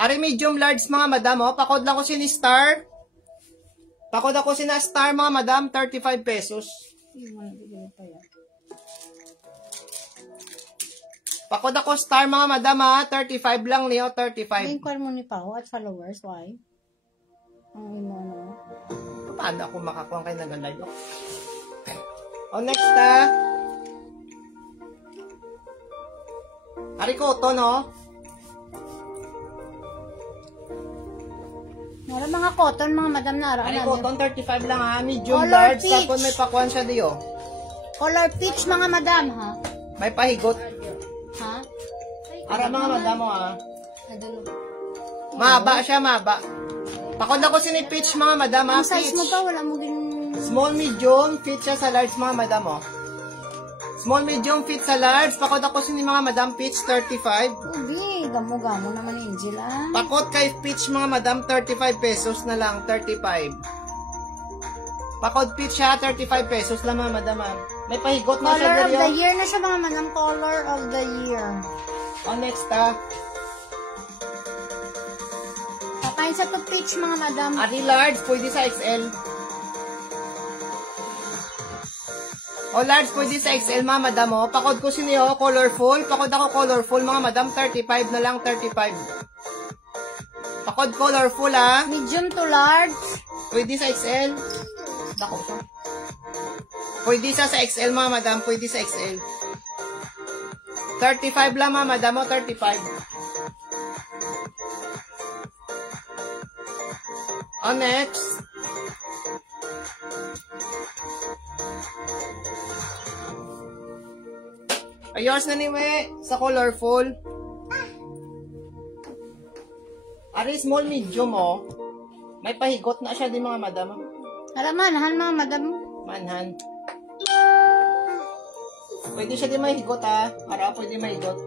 Are medium large mga madam Pakod lang ko sini star. Pakod ako sina star mga madam 35 pesos. Pakod ako star mga madam 35 lang niyo 35. Yung call mo ni Pao at followers, why? Ang imo ano? Paano ako makakuha kayo ng live? Next Ari ko to Nara mga cotton, mga madam na ara. Ari ko to 35 lang medium Color large peach. tapos may pakuan siya diyo. Color peach mga madam, ha? May pahigot. Ha? Ara mga madam Nadulo. Maba siya, maba. Pakod ako sini peach mga madam Ang size mo peach. pa, wala mo gin... Small medium fit siya sa large mga madam Small medium fit sa large. Pakod ako sini mga madam peach 35. Ubi, gamo-gamo naman Angel, ah. Pakod kay peach mga madam 35 pesos na lang 35. Pakod peach siya 35 pesos lang mga madam May pahigot na siya Color of dito. the year na siya mga madam. Color of the year. Next Kakain sa to peach mga madam. Ari large, pwede sa XL. Large, pwede sa XL mga madam Pakod ko siniyo, colorful. Pakod ako colorful mga madam 35 na lang 35. Pakod colorful Medium to large. Pwede sa XL. Dako to. Pwede sa XL mga madam, pwede sa XL. 35 lang mga madam 35. Next. Ayos na niwe sa colorful. Ari small medium May pahigot na siya din mga madam. Alaman, han mga madam. Manhan. Pwede siya din mahigot Para pwede mahigot.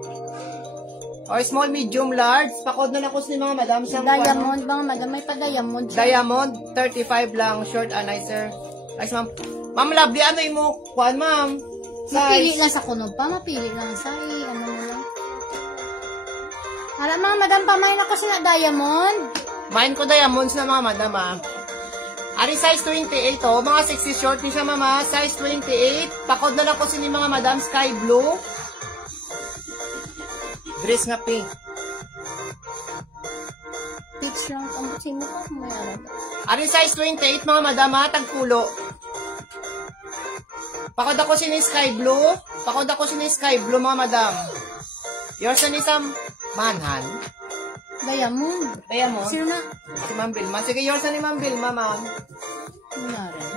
Or small, medium, large. Pakod na lang ko sa mga madam. Diamond mga madam. May pa diamond siya. Diamond, 35 lang. Short anizer. Nice, ma'am. Ma'am, lovely. Ano yung mo? Kuhan, ma'am. Mapili Size. lang sa kunog pa. Mapili lang sa ano mo lang. Hala mga madam, pamain ako sila diamond. Main ko diamonds na mga madam Ari size 28 oh, mga sexy short ni siya mama, size 28. Pakod na lang ko sini mga madam, sky blue. Dress nga pink. Pitch lang ang mo pa. Mayroon. Ari size 28 mga madam ha, tagpulo. Pakod ako sini sky blue. Pakod ako sini sky blue mga madam. Yours na ni Sam Manhan. Diamond. Diamond. Sino na? Si Ma'am Vilma. Sige, yours na ni Ma'am Vilma, ma'am. Mayroon.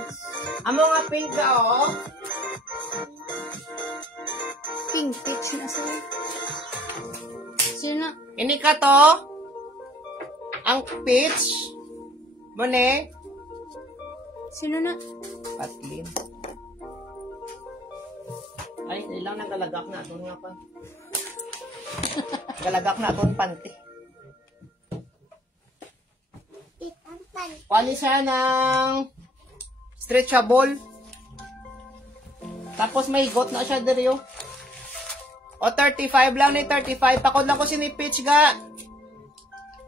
Amo nga pink ka, oh. Pink pitch na sa'yo. Sino na? Ini ka to. Ang peach. Mone. Sino na? Patlin. Ay, ilang nang galagak na. Doon nga pa. Galagak na doon panty. Kuha siya ng stretchable. Tapos may higot na siya diri oh. O 35 lang ni 35. Pakod lang ko si ni Peach ga.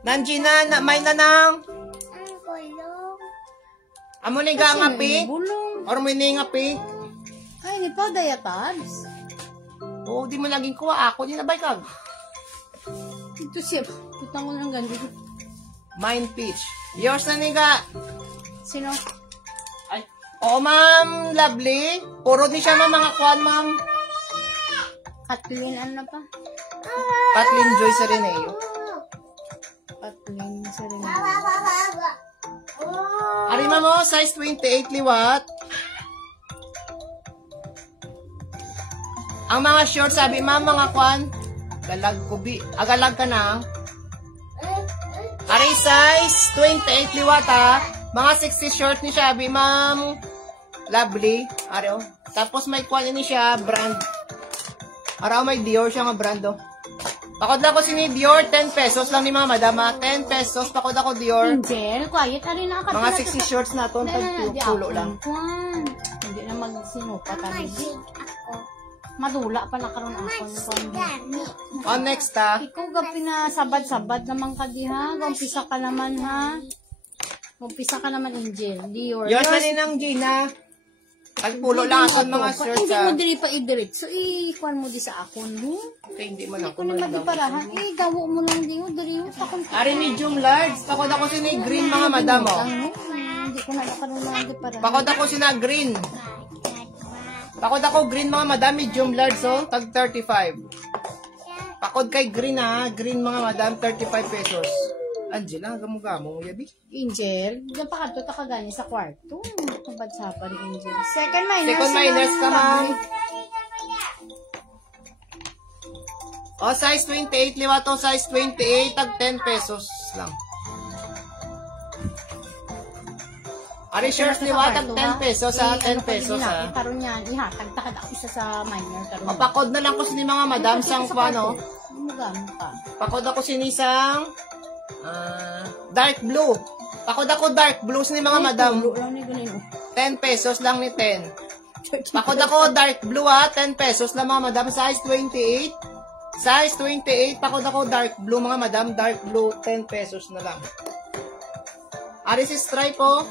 Nandiyan na, may nanang. Ang kulong. Amo ni ga nga pink? Bulong. Or may ni nga pink? Ay, ni pa diatabs. Oo, di mo laging kuha. Ako, di na bay kag. Ito siya. Putang ko ng ganito. Mine Peach. Yours na ni ga. Sino? Ay. Oo, ma'am. Lovely. Puro ni siya ma'am, mga kuhan, ma'am. Kathleen, ano na pa? Kathleen Joy Sereneo. Kathleen, sarili. Ari ma'am mo, size 28 liwat. Ang mga short, sabi ma'am, mga kuhan. Galag kubi. Agalag ka na. Ari size 28 liwat ha. Mga 60 short ni siya, sabi ma'am. Lovely. Ari oh. Tapos may kuhan ni siya, brand. Araw may Dior siya nga brand oh. Pakod ako si ni Dior, 10 pesos lang ni mga madama. 10 pesos, pakod ako Dior. Angel, quiet. Ari na ka. Mga 60 shorts na to, tagpulo lang. Hindi na magsinupa kami. Madula pa na karon ako. On next ha. Ikaw ga pinasabad-sabad naman ka di ha. Umpisa ka naman ha. Umpisa ka naman Angel. Dior. Yun na rin ang Gina. Tagpulo lang ako mga shorts Hindi ha. mo diri pa i-direct. So, ikuan mo di sa akon, ho? Okay, hindi mo Hindi na ko naman di parahan. Gawo mo lang di, ho. Diri, ho. Ari medium large. Pakod ako si ni green mga madam oh. Hindi ko na nakaroon lang di parahan. Pakod ako si na green. Pakod ako green mga madam, medium large oh. Tag 35. Pakod kay green ha. Green mga madam, 35 pesos. Angela, gamo-gamo mo yabi. Angel, diyan pa ka to takagani sa kwarto. Kabadsapan ni Angel. Second minus. Second minus ka ma'am. O, size 28. Liwa to, size 28. Tag 10 pesos lang. Ari shirts liwa, tag 10 pesos ha. 10 pesos ha. Karoon yan, ihatag takad ako isa sa minor. O, pakod na lang ko sini mga madam sang paano. Magano ka. Pakod ako sinisang dark blue. Pakod ako dark blues ni mga madam. 10 pesos lang ni 10. Pakod ako dark blue ha. 10 pesos lang mga madam. Size 28. Size 28. Pakod ako dark blue mga madam. Dark blue. 10 pesos na lang. Ari si stripe oh.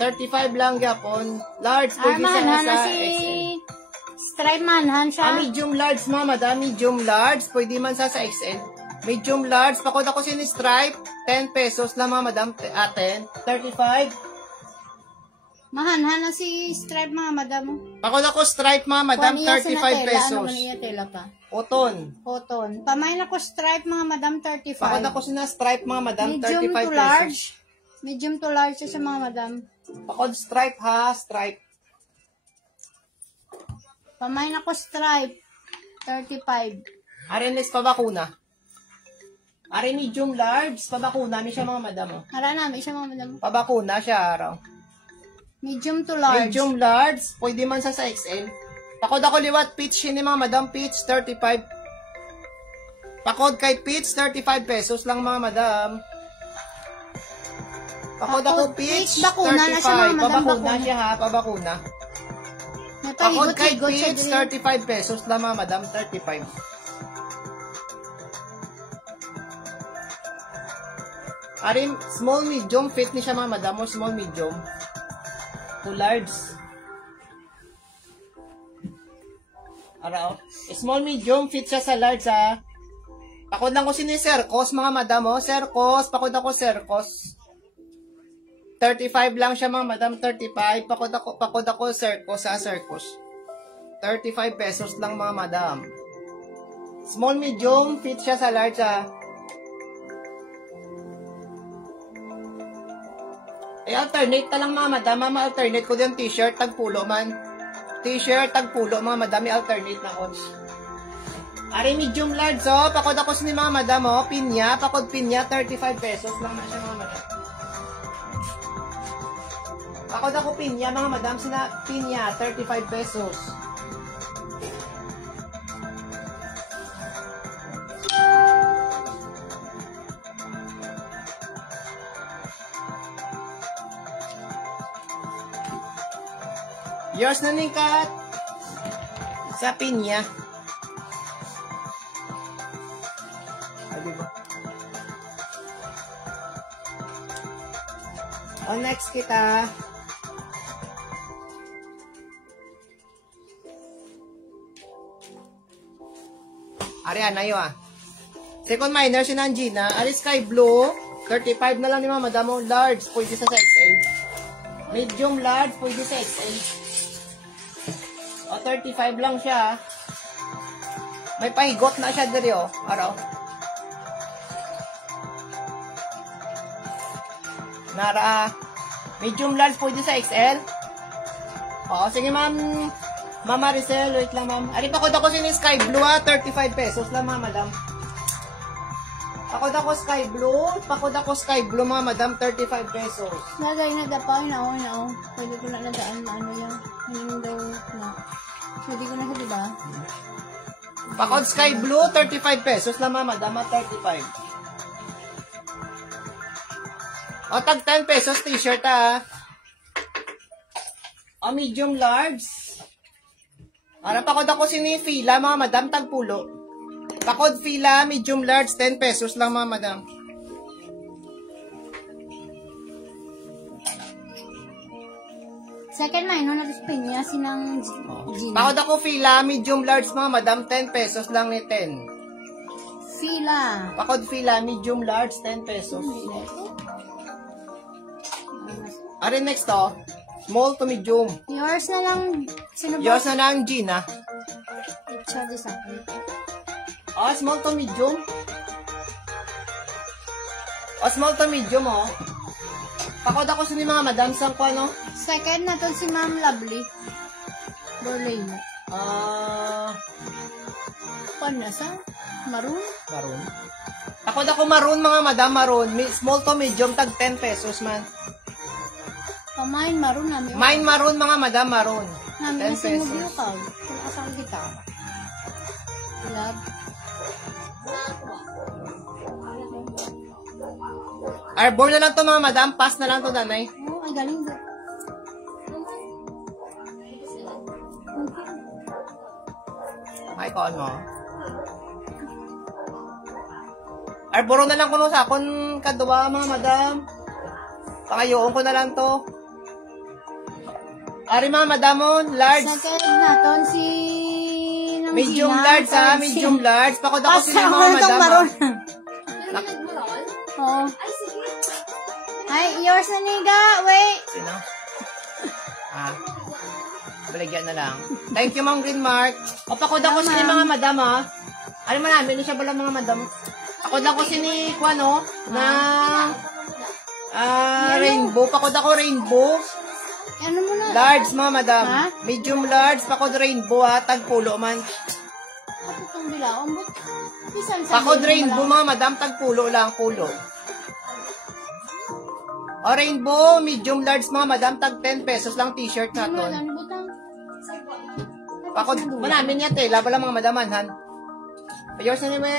35 lang yapon. Large. Pwede Manhan na sa si XL. Stripe Manhan siya. Medium large mga madam. Medium large. Pwede man sa XL. Medium large. Pakod ako sini stripe. 10 pesos lang mga madam. 10. 35. Mahanhan na si Stripe mga madam. Pakod ako stripe mga madam. 35 pesos. Ano man iya tela pa? Cotton. Cotton. Pamain ako Stripe mga madam 35. Pakod ako sina stripe mga madam. Medium 35 to pesos. large. Medium to large siya sa mga madam. Pakod stripe ha. Stripe. Pamain ako Stripe 35. Arenes pabakuna. Are medium large. Pabakuna ni siya mga madam. Oh. Hara namin siya mga madam. Pabakuna siya araw. Medium to large. Medium large. Pwede man sa XL. Pakod ako liwat peach ni mga madam. Peach 35. Pakod kay peach 35 pesos lang mga madam. Pakod ako peach bakuna 35. na siya mga madam. Pabakuna Bakuna. siya ha. Pabakuna. Pakod Napaligot kay higot siya peach diri. 35 pesos lang mga madam. 35. Arim, small, medium, fit ni siya mga madam mo, small, medium. To large. Araw. Small, medium, fit siya sa large, ha. Pakod lang ko sini Sercos, mga madam mo. Sercos, pakod ako Sercos. 35 lang siya mga madam, 35. Pakod ako Sercos, ha, Sercos. 35 pesos lang mga madam. Small, medium, fit siya sa large, ha. Alternate na lang mga madam. Mama, alternate ko din t-shirt, tagpulo man. T-shirt, tagpulo mga madam. Alternate na ko. Ari, medium large, oh. Pakod ako sa ni mga madam, oh. Pinya, pakod pinya, 35 pesos lang na siya mga madam. Pakod ako pinya, mga madam. Sina pinya, 35 pesos. Yours na ning kat. Sa pinya. Diba? O, next kita. Ariana yun, ah. Second minor, si Nanjina. Ari sky blue. 35 na lang ni mama. Madamo large. Pwede sa XL. Medium large. Pwede sa XL. O, 35 lang siya. May pahigot na siya diri, o. Araw. Nara. Medium large pwede sa XL. O, sige ma'am. Mama Maricel, wait lang ma'am. Ari, pakod ako sini sky blue, ha. 35 pesos lang, ma'am, madam. Pakod ako sky blue. Pakod ako sky blue, mga madam. 35 pesos. Nagay na dapaw na. Pwede ko na nadaan na ano yan. Hindi daw na. Pwede ko na siya, diba? Pakod sky blue, 35 pesos lang, mga madam. 35. O, tag 10 pesos t-shirt, ha. O, medium large. Para pakod ako sini fila, mga madam, tagpulo. Pakod fila, medium large, 10 pesos lang, mga madam. Second line, no, nag-spin niya sinang Gina. Pakod ako fila, medium large, mga madam, 10 pesos lang ni 10. Fila. Pakod fila, medium large, 10 pesos. Ari, next to. Small to medium. Yours na lang. Sino ba? Yours na lang, Gina. Charge sa akin. Oh, small to medium. Oh, small to medium, oh. Pakod ako sa ni mga madam sang ko, ano? Second na to si Ma'am Lovely. Borley. Kung nasa? Maroon? Maroon. Pakod ako maroon, mga madam, maroon. Small to medium, tag 10 pesos, man. Pamain maroon namin. Mine maroon, mga madam, maroon. Namin 10 na sinubyo pesos. ka. Kung asal kita. Love. Arbor na lang to, mga madam. Pass na lang to, nanay. Oh, ay galing ba? May call mo. Arboro na lang kuno sa akon kadwa, mga madam. Pangayoon ko na lang to. Ari, mga madam mo, large. Second na to si... Nang Medium Gina. large, ha? Medium large. Pakod ako Pasa sila, mo mga na itong madam. maroon. Nak- Oo. Ay, yours na niga. Wait. Sino? Baligyan na lang. Thank you, Ma'am Green Mark. O, pakod ako sila, mga madam, ha? Alam mo namin, hindi siya bala mga madam. Pakod ako sini, kuano, na... rainbow. Pakod ako rainbow. Ano mo na? Large, mga madam. Ha? Medium large, pakod rainbow, ha? Tagpulo man. Ako itong bilaon. Bisan sa Pakod bilang rainbow, bilaon. mga madam. Tagpulo lang, pulo. O, rainbow, medium large, mga madam. Tag 10 pesos lang t-shirt na to. Ano butang? Pakod, manamin niya, te. Laba lang, mga madaman, han. Ayos na ni me.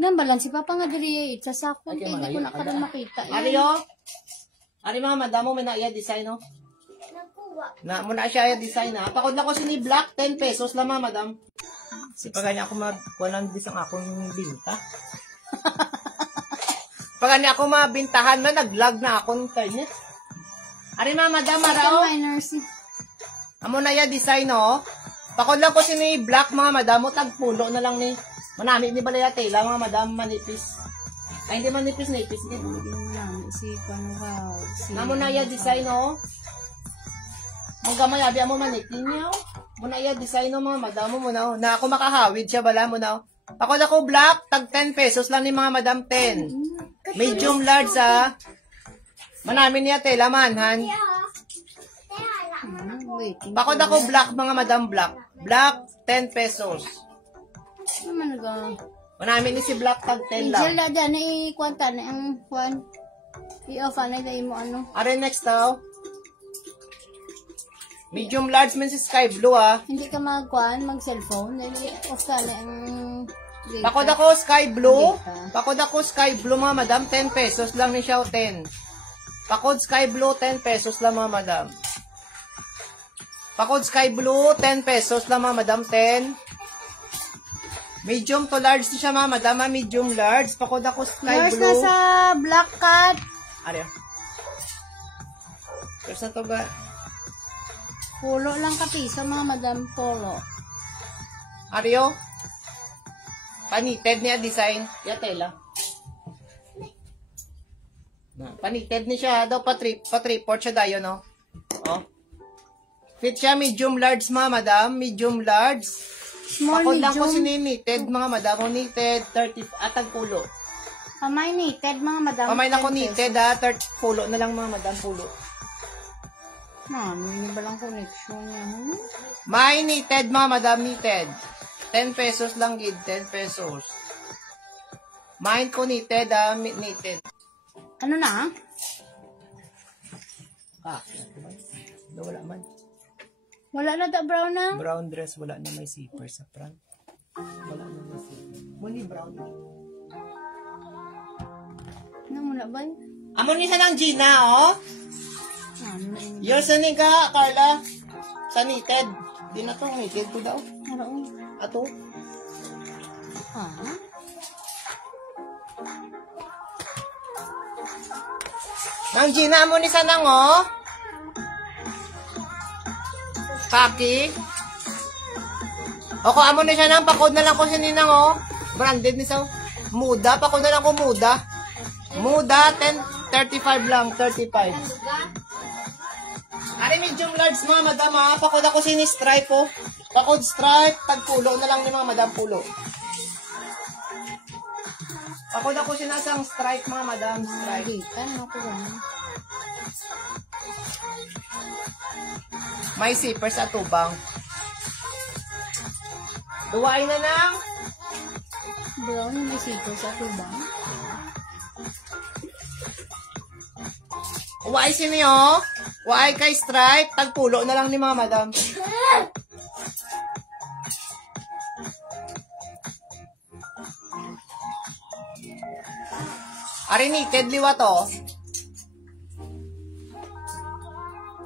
Nambalan si Papa nga diri sa sakon. Okay, Hindi ko malayo na ka rin makita. Ari, o. Ari, mga madam mo, may na-iya design, o. Nakuha. Na, muna siya iya design, ha. Pakod na ko sini black, 10 pesos lang, mga madam. Si pa ganyan ako magkuha ng disang akong binta. Pag ani ako mabintahan na, nag-lag na ako ng internet. Ari ma, madam, Second araw. minor si... Amo na ya design, no? Pakod lang ko sini black, mga madam, mo tagpulo na lang ni. Manami ni balaya tela, mga madam, manipis. Ay, hindi manipis, nipis. Si Pano ka. Si... Amo na ya design, no? Mga mayabi mo manikin niyo. Muna ya design, no, mga madam, mo na. Na ako makahawid siya, bala mo na. Pakod ako black, tag 10 pesos lang ni mga madam, 10. Medium large, ah. Manami niya tela, manhan. Waiting. Pakod ako black, mga madam, black. Black, 10 pesos. Ano man nag... Manami ni si black, tag 10 Angel lang. na dyan, i-kwanta na ang kwan. I-off na dahil mo ano. Are next, daw. Medium large man si sky blue, ah. Hindi ka mag-kwan, mag-cellphone. Dahil off ka na ang... data. Pakod ako sky blue. Data. Pakod ako sky blue, mga madam, 10 pesos lang ni siya, 10. Pakod sky blue, 10 pesos lang, mga madam. Pakod sky blue, 10 pesos lang, mga madam, 10. Medium to large na siya, mga madam, medium large. Pakod ako sky Yours blue. na sa Black Cat. Are. Yours na to ba? Polo lang ka piso, mga madam, polo. Ario? Panited niya design. Tela. Panited ni siya. Daw pa-triport siya dayo, no? Oh. Fit siya medium large, mga madam. Medium large. Small, Pakod lang ko medium. knitted, mga madam. Knitted, 30, atag pulo. Pamay knitted, mga madam. Pamay na ko 10 knitted, pesos. 30 pulo na lang, mga madam, pulo. Ano yun ba lang connection niya? May knitted, mga madam, knitted. 10 pesos lang, gid. 10 pesos. Mine ko knitted, knitted. Ano na? Wala man. Wala na da brown na? Brown dress, wala na may zipper sa front. Wala na may zipper. Muni brown. Ano muna ba? Amo ni sa ng Gina, oh. Ano na yun? Yours na ka, Carla. Sa knitted. Di na to, knitted ko daw. Ano? Ato. Ah? Nang Gina, amo ni sa nang, oh. Kaki. Ako, amo na siya nang pakod na lang ko siya ninang, oh. Branded ni sa, muda, pakod na lang ko muda. Muda, 35 lang, 35. Ari, medium large, mga madam, ha. Pakod ako sini stripe, oh. Pakod stripe, tagpulo na lang ni mga madam, pulo. Pakod ako sinasang stripe, mga madam, stripe. Gitan ako ba? May zipper sa tubang. Duwain na nang. Brown yung may sito sa tubang. Uway siniyo. Uway kay stripe. Tagpulo na lang ni mga madam. Ari knitted liwa to.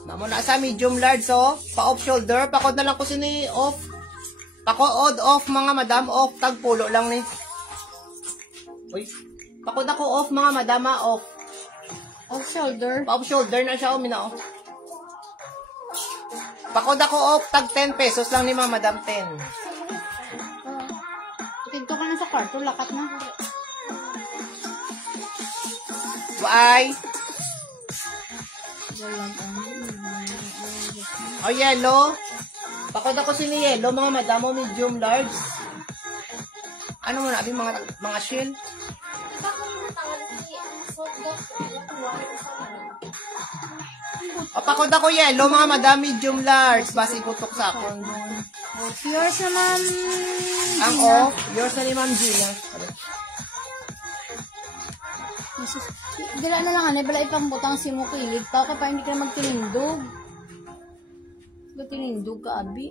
Namo na sa medium large, so. Pa-off shoulder. Pakod na lang ko sini off. Pakod off, mga madam. Off. Tagpulo lang ni. Uy. Pakod ako off, mga madam, off. Off shoulder. Pa-off shoulder na siya, umina, oh. Pakod ako off. Tag 10 pesos lang ni mga madam, 10. Tinto ka na sa kwarto. Lakat na. Why? Walang O, yellow. Pakod ako sini yellow, mga madam, medium large. Ano mo na, mga shell? O, pakod ako yellow, mga madam, medium large. Basi putok sa akon. Yours na, ma'am. Ang Gina. off, yours na ni Ma'am Gina. Dila na lang, anay. Bala ipang butang si mo kilig pa. Kapag hindi ka na magtilindog. Magtilindog ka, abi.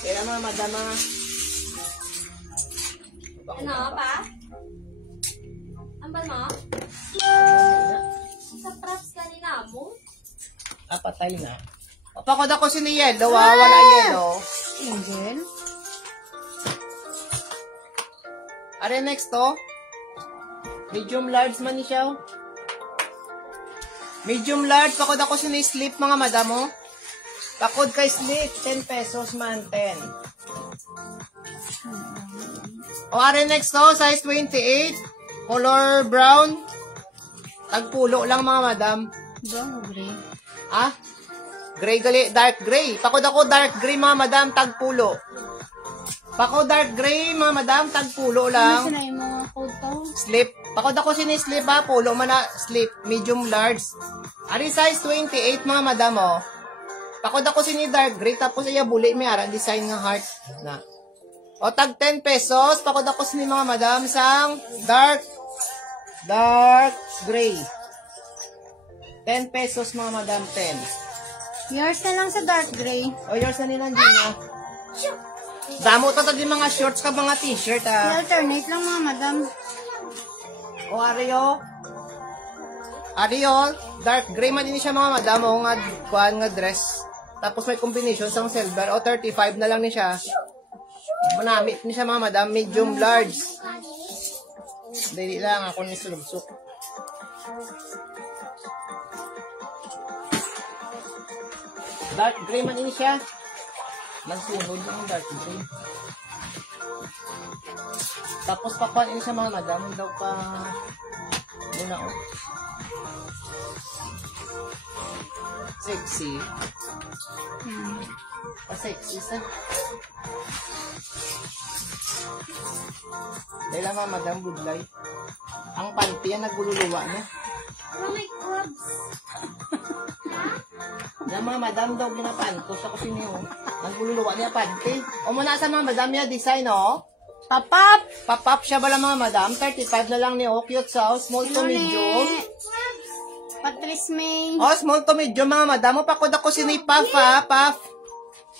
Kaya mga madam, Ano pa? Ang ba mo? Sa props kanina mo? patay na. O, pakod ako sini yellow, wala yellow. Angel. Are next to? Medium large man ni siya. Medium large, pakod ako sini-slip mga madam mo. Pakod kay slip, 10 pesos man, 10. O are next to, size 28, color brown. Tagpulo lang mga madam. Brown o gray? Ah? Gray gali, dark gray. Pakod ako dark gray mga madam, tagpulo. Pakod dark gray mga madam, tagpulo Ano lang. sila yung mga code to? Slip. Pakod ako sini-slip ha, pulo man na slip, medium large. Ari size 28 mga madam oh. Pakod ako sini dark gray, tapos iya buli may aran design ng heart na. O tag 10 pesos, pakod ako sini mga madam sang dark gray. 10 pesos mga madam, 10. Yours na lang sa dark gray. O yours na nilang Gina. Damo to di mga shorts ka mga t-shirt ah. I-alternate lang mga madam. O Ario, dark gray man din siya mga madam, o nga kuhan nga dress. Tapos may combination sang silver, o 35 na lang ni siya. Manamit ni siya mga madam, medium large. Dili lang ako ni sulubsok. Dark gray man din siya. Nagsunod ng dark gray. Tapos pakuan din siya mga madam, daw pa muna o. Sexy. Pa-sexy sa. Dahil lang mga madam budlay. Ang panty yan nagluluwa niya. May crabs. Yung mga madam daw ginapantos ako siniyo. Nagluluwa niya panty. O muna sa mga madam niya design o. Papap! Papap siya bala mga madam. 35 na lang ni o. Cute sa small to medium. Patrice May. O small to medium mga madam. O pakod ako sini puff ha. Puff.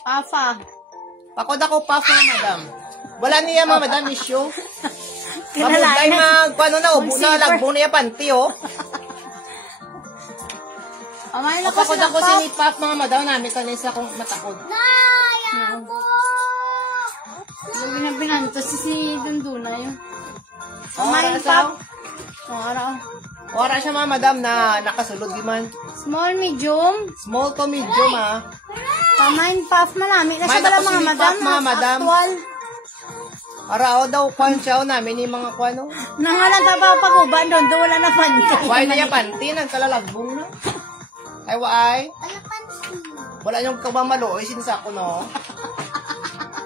Pafa. Pakod ako puff mga madam. Wala niya mga madam issue. Kinalain Mabudlay na. ano na, ubo na, Zipper. lagbo niya panty o. Amay O na pakod kasi ako sini puff mga madam. Namin sa nisa kong matakod. Yung binabinantos si Dunduna yun. O, Amay sa- pop. O, araw. Wala siya mga madam na nakasulod giman. Small, medium. Small to medium ha. Pamain puff malami. Nasa May bala tapos mga ni madam. puff, mga madam. Actual. Arao daw kwan siya namin ni mga kwano. Nangalan ka pa paguban doon. Doon wala na panty. Why na yung panty nagkalalagbong na. Ay waay. Wala niyong kabang maluoy sinsa ko no.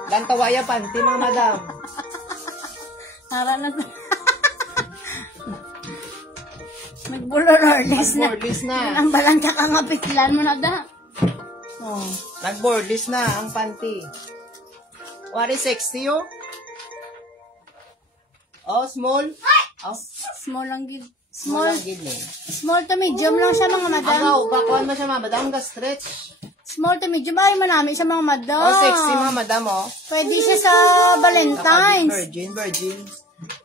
Lantawaya panty mga madam. Nara na. Nag-boardless na. Nag-boardless na. Ang balang kakangapitlan mo na da. Oh. Nag-boardless na ang panty. Wari sexy oh. Oh, small. Oh, Small lang gid. small Small. lang gid ni. Small to medium lang siya mga madam. Agaw, bakuan mo siya mga madam, ga-stretch. Small to medium. Ay, manami sa mga madam. Oh, sexy mga madam oh. Pwede siya sa Valentine's. Virgin.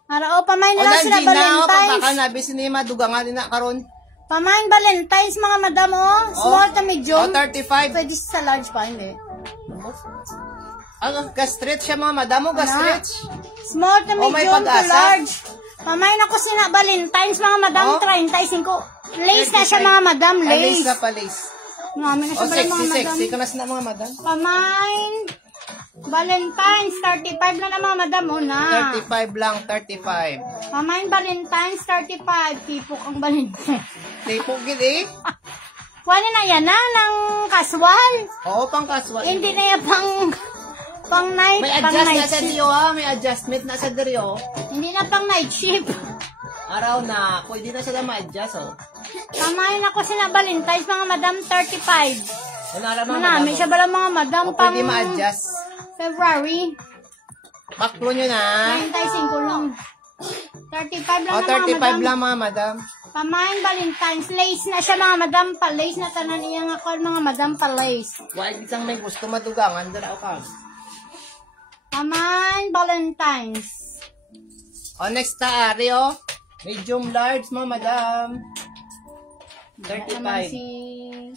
Ara, pamain O, na lang sila nandiyan na, o, Valentine's. pagpaka nabi sinima, dugangan din na karon. Pamain Valentine's mga madam, oh. Small to medium. O, 35. Pwede siya sa large pa, hindi. Ang ga-stretch siya mga madam, o, ga-stretch. Small to Oh, may medium to pag-asa. large. Pamain ako sina Valentine's mga madam, Oh. 35. Lace na siya mga madam, Lace lace. na pa lace. Mami na O, siya pala mga madam. sexy ka na sila mga madam. Pamain Valentine's, 35 lang na mga madam, una. 35 lang, 35. Pamain Valentine's, 35. Tipok ang Valentine's. Tipo gid eh. Wala na yan na, ng casual. Oo, pang casual. Hindi na yan pang night, May pang adjust night na sa shift. diyo ha, may adjustment na sa diyo. Hindi na pang night shift. Araw na, pwede na sila ma-adjust oh. Tamayin ako sina Valentine's, mga madam, 35. Wala lang mga Manami madam. siya bala mga madam, O, pang pwede ma-adjust. February. Makro nyo na. 95 lang. 35 lang O, na mga 35 madam. lang mga madam. Pamain Valentine's, lace na siya mga madam, pa-lace na tanan iya nga ko mga madam, pa-lace. Why isang may gusto madugangan, dala o ka. Pamain Valentine's. O, next na ari o. Medium large mga madam. Naman 35.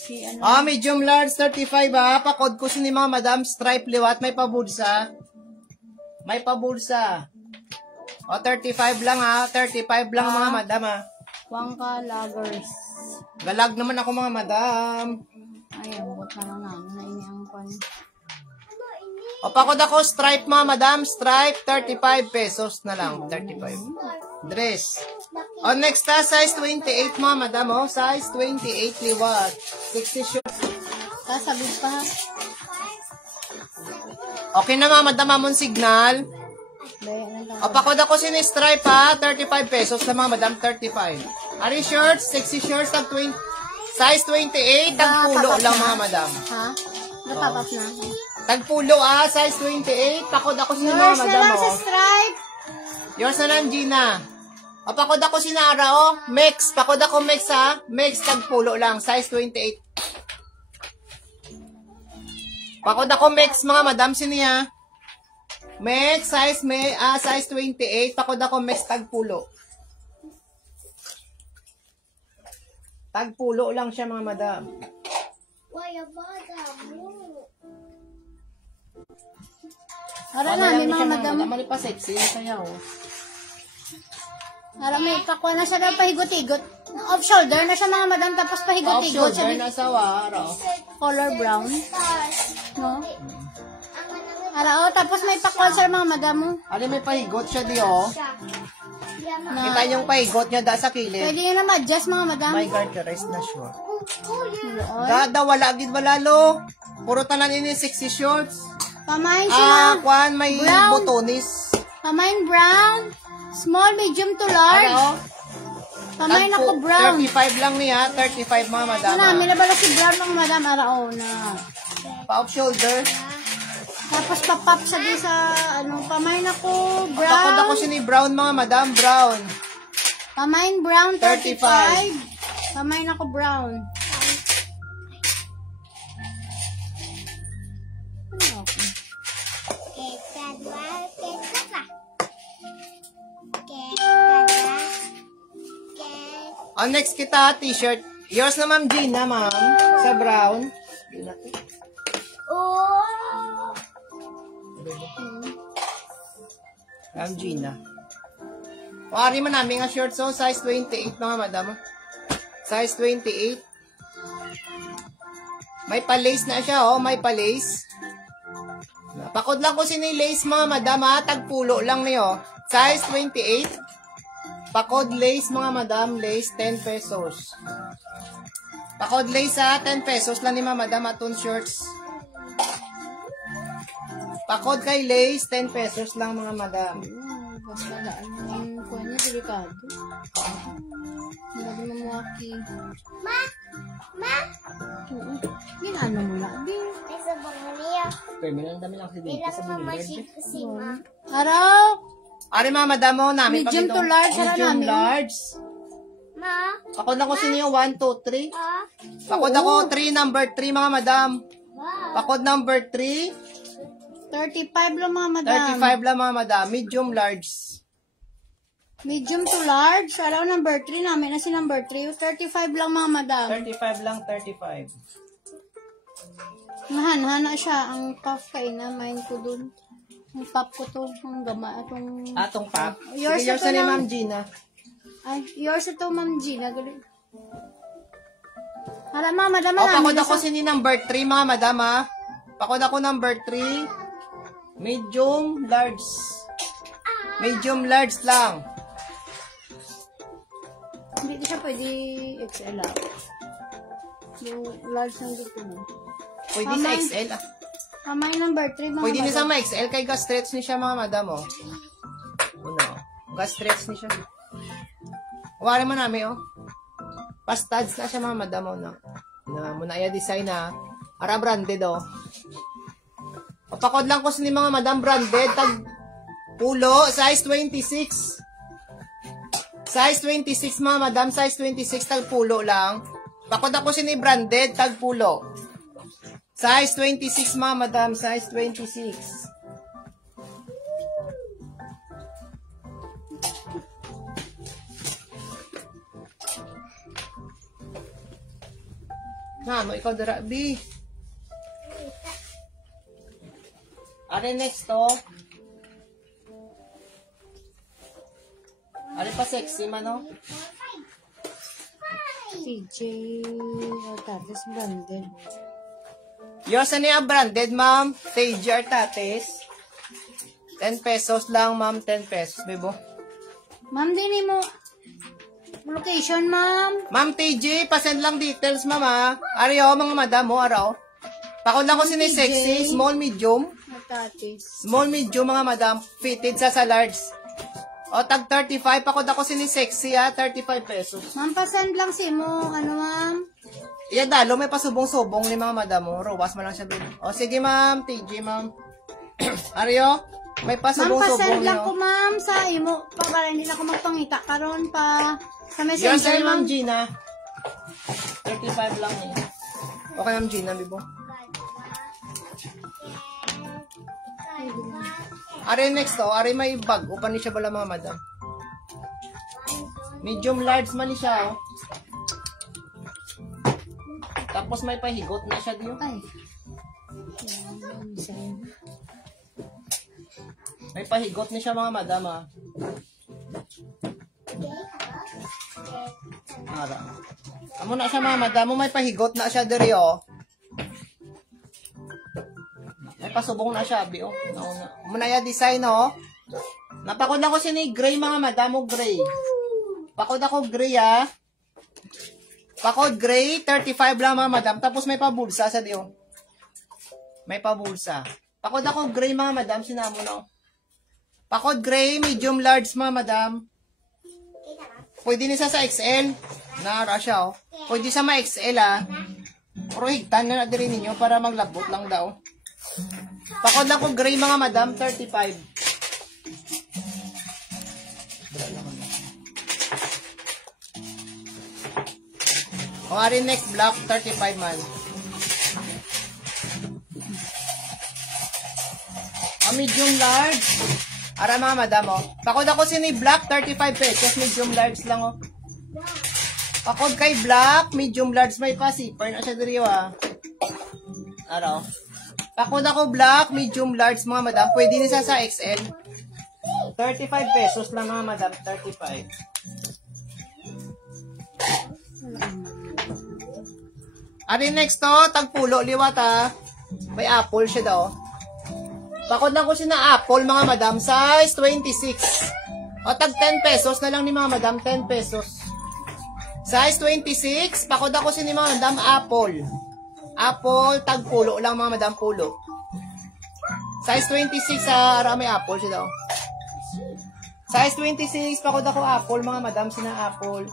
si ano. Ah, medium large, 35 ha. Pakod ko sini mga madam, stripe liwat, may pabulsa. May pabulsa. O, 35 lang ha. 35 lang mga madam ha. Wangka Lagers. Galag naman ako mga madam. Ay, abot na lang na. Nainiyang ko. O, pakod ako stripe mga madam. Stripe, 35 pesos na lang. 35. Dress. O, next ha, size 28 mga madam. O, size 28 liwat. 60 shorts. Sabit pa. Okay na mga madam, amon signal. O, pakod ako stripe ha. 35 pesos na mga madam. 35. Ari shorts, 60 shorts, tag 20. Size 28, tagpulo lang mga madam. Ha? Napapap na. Tagpulo size 28. Pakod ako mga Yours na madam lang sa o. stripe. Yours na lang, Gina. O, pakod ako Nara, o. Mix. Pakod ako mix, ha. Mix, tagpulo lang. Size 28. Pakod ako mix, mga madam, siniya. Mix, size 28. Pakod ako mix, tagpulo. Tagpulo lang siya, mga madam. Ara na, may mga madam. Mali pa sexy, sayaw. Ara, may pakwa na siya daw pahigot-higot. Off shoulder na siya mga madam, tapos pahigot-higot. Shoulder na sa waro. Color brown. No? Ara, tapos may pakwan siya mga madam mo. Ali, may pahigot siya di, oh. Kita yung pahigot niya da sa kilid. Pwede yun na ma-adjust mga madam. My garterized na sure. Doon. Wala gid lo. Puro tanan ini 60 shorts. Pamain siya. Kwan may Brown. botonis. Pamain brown. Small, medium to large. Ano? Pamain ako brown. 35 lang niya, 35 mga madam. Ano, may nabala si brown mga madam. Ara, na. Pa-off shoulder. Tapos papap siya din sa, pamain ako brown. Takod ako siya ni brown mga madam, brown. Pamain brown, 35. 35. Pamain ako brown. On next kita, t-shirt. Yours na ma'am Gina, ma'am. Sa brown. Ma'am Gina. Wari man namin nga short, so size 28 mga madam. Size 28. May pa-lace na siya, oh. May pa-lace. Pakod lang ko sinilace mga madam, ha. Tagpulo lang niyo. Size 28. Pakod lace mga madam. Lace, 10 pesos. Pakod lace, ha. 10 pesos lang ni mga madam atong shorts. Pakod kay lace, 10 pesos lang mga madam. Basta daan yung kuha niya, delikado. Hindi mo mawaki. Ginano mo lang. Terminal dami lang si dito sa Boulevard. Araw! Ari mga madam mo, namin Medium to large, ara medium namin. large. Pakod ako sa inyo, 1, 2, 3. Pakod ako, 3, number 3 mga madam. Pakod number 3. 35 lang mga madam. 35 lang mga madam, medium large. Medium to large. Araw number 3 namin na si number 3. 35 lang mga madam. 35 lang, 35. Nahan-hana siya. Ang puff kay na. Main ko dun. Ang puff ko to. Ang gama. Atong pop. Yours Sige, yours ito na ni lang. Ma'am Gina. Ay, yours ito, Ma'am Gina. Galing. Hala, mga madam. O, pakod ako sini number 3 mga madam ha. Pakod ako number 3. Medium large. Medium large lang. Hindi siya pwede XL lang. Yung large ng dito mo. Pwede sa XL ah. Kamay number 3 mga Pwede ni sa madam. XL kay ga-stretch ni siya mga madam oh. Ano? Ga-stretch ni siya. Wala mo namin oh. Pastads na siya mga madam oh na. Na muna iya design na. Ara branded oh. Papakod lang ko sa ni mga madam branded tag pulo size 26. Size 26 mga madam, size 26 tag pulo lang. Pakod ako sini branded tag pulo. Size 26 mga madam, size 26. Ma'am, ikaw dara B. Are next to. Ari pa sexy man, no? PJ Artates branded. Yours ano yung branded, ma'am? TJ Artates. 10 pesos lang, ma'am. 10 pesos, bebo. Ma'am, din mo location, ma'am. Ma'am TJ, pasend lang details, ma'am, ha? Ari, oh, mga madam, oh, araw. Pakod lang ko Ma'am sini TJ. sexy, small, medium. Artates. Small, medium, mga madam. Fitted sa large. O, tag 35. Pakod ako sini sexy, ha? 35 pesos. Ma'am, pasend lang si mo. Ano, ma'am? Iya, dalo, may pasubong-subong ni mga madam, oh. Rowas mo lang siya, baby. O, sige, ma'am. TJ, ma'am. Ari, oh. May Ma'am, pasubong-subong pasend lang niyo. ko, ma'am, sa imo. Para hindi na ako magpangita. Karon pa sa Yours messenger, ay Ma'am ma'am. Gina. 35 lang eh. Okay, Ma'am Gina, bibo. Ari next to, ari may bag. Upan ni siya bala mga madam. Medium large man ni siya, oh. Tapos may pahigot na siya diyo. Ay. May pahigot na siya mga madam, ah. Ara. Amo na siya mga madam, may pahigot na siya diri, oh. May pasubong na siya, bi, oh. Nauna. Muna ya design, oh. Napakod ako sini gray mga madam, oh, gray. Pakod ako gray, ah. Pakod gray, 35 lang mga madam. Tapos may pabulsa sa diyo. May pabulsa. Pakod ako gray mga madam, sinamo na, oh. Pakod gray, medium large mga madam. Pwede nisa sa XL. Nara siya, oh. Pwede sa ma-XL, ah. Pero higtan na diri ninyo para maglabot lang daw. Pakod lang ko gray mga madam, 35. O ari next block, 35 man. O medium large. Ara mga madam, oh. Pakod ako sini black, 35 pesos. Medium large lang, oh. Pakod kay black, medium large. May pa zipper na siya diri, ah. Ara, oh. Pakod ako black, medium large mga madam. Pwede nisa sa XL. 35 pesos lang mga madam, 35. Ari next to, tagpulo liwat, ah. May apple siya daw. Pakod lang ko siya na apple, mga madam, size 26. O, tag 10 pesos na lang ni mga madam, 10 pesos. Size 26, pakod ako siya ni mga madam, apple. Apple, tag pulo lang mga madam, pulo. Size 26, sa may apple siya daw. Size 26, pakod ako apple, mga madam, siya na apple.